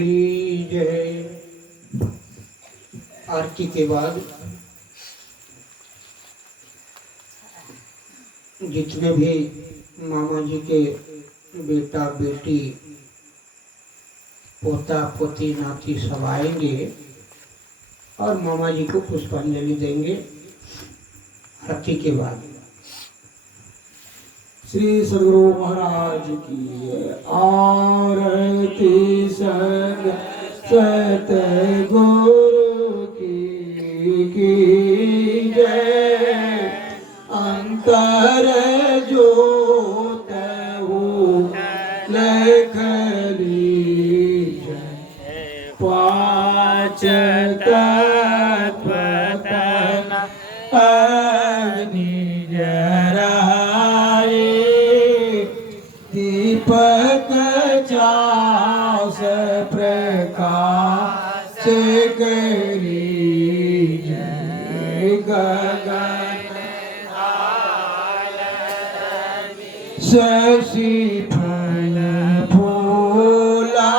जय। आरती के बाद जितने भी मामा जी के बेटा बेटी पोता पोती नाती सब आएंगे और मामा जी को पुष्पांजलि देंगे आरती के बाद। श्री सद्गुरु महाराज की आरती संग सतगुरु की जय। अंतर जोत हो लेख लीजै पाँच तत्व तन निज रहाए। दीपक चास प्रकाश करी जय। गगन शशि फल फूला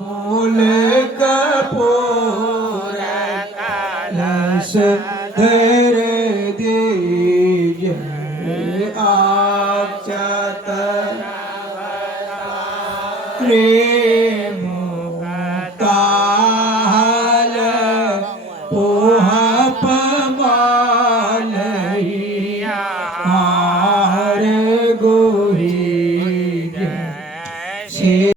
मूल कपूर कलश धर दीजय। अक्षत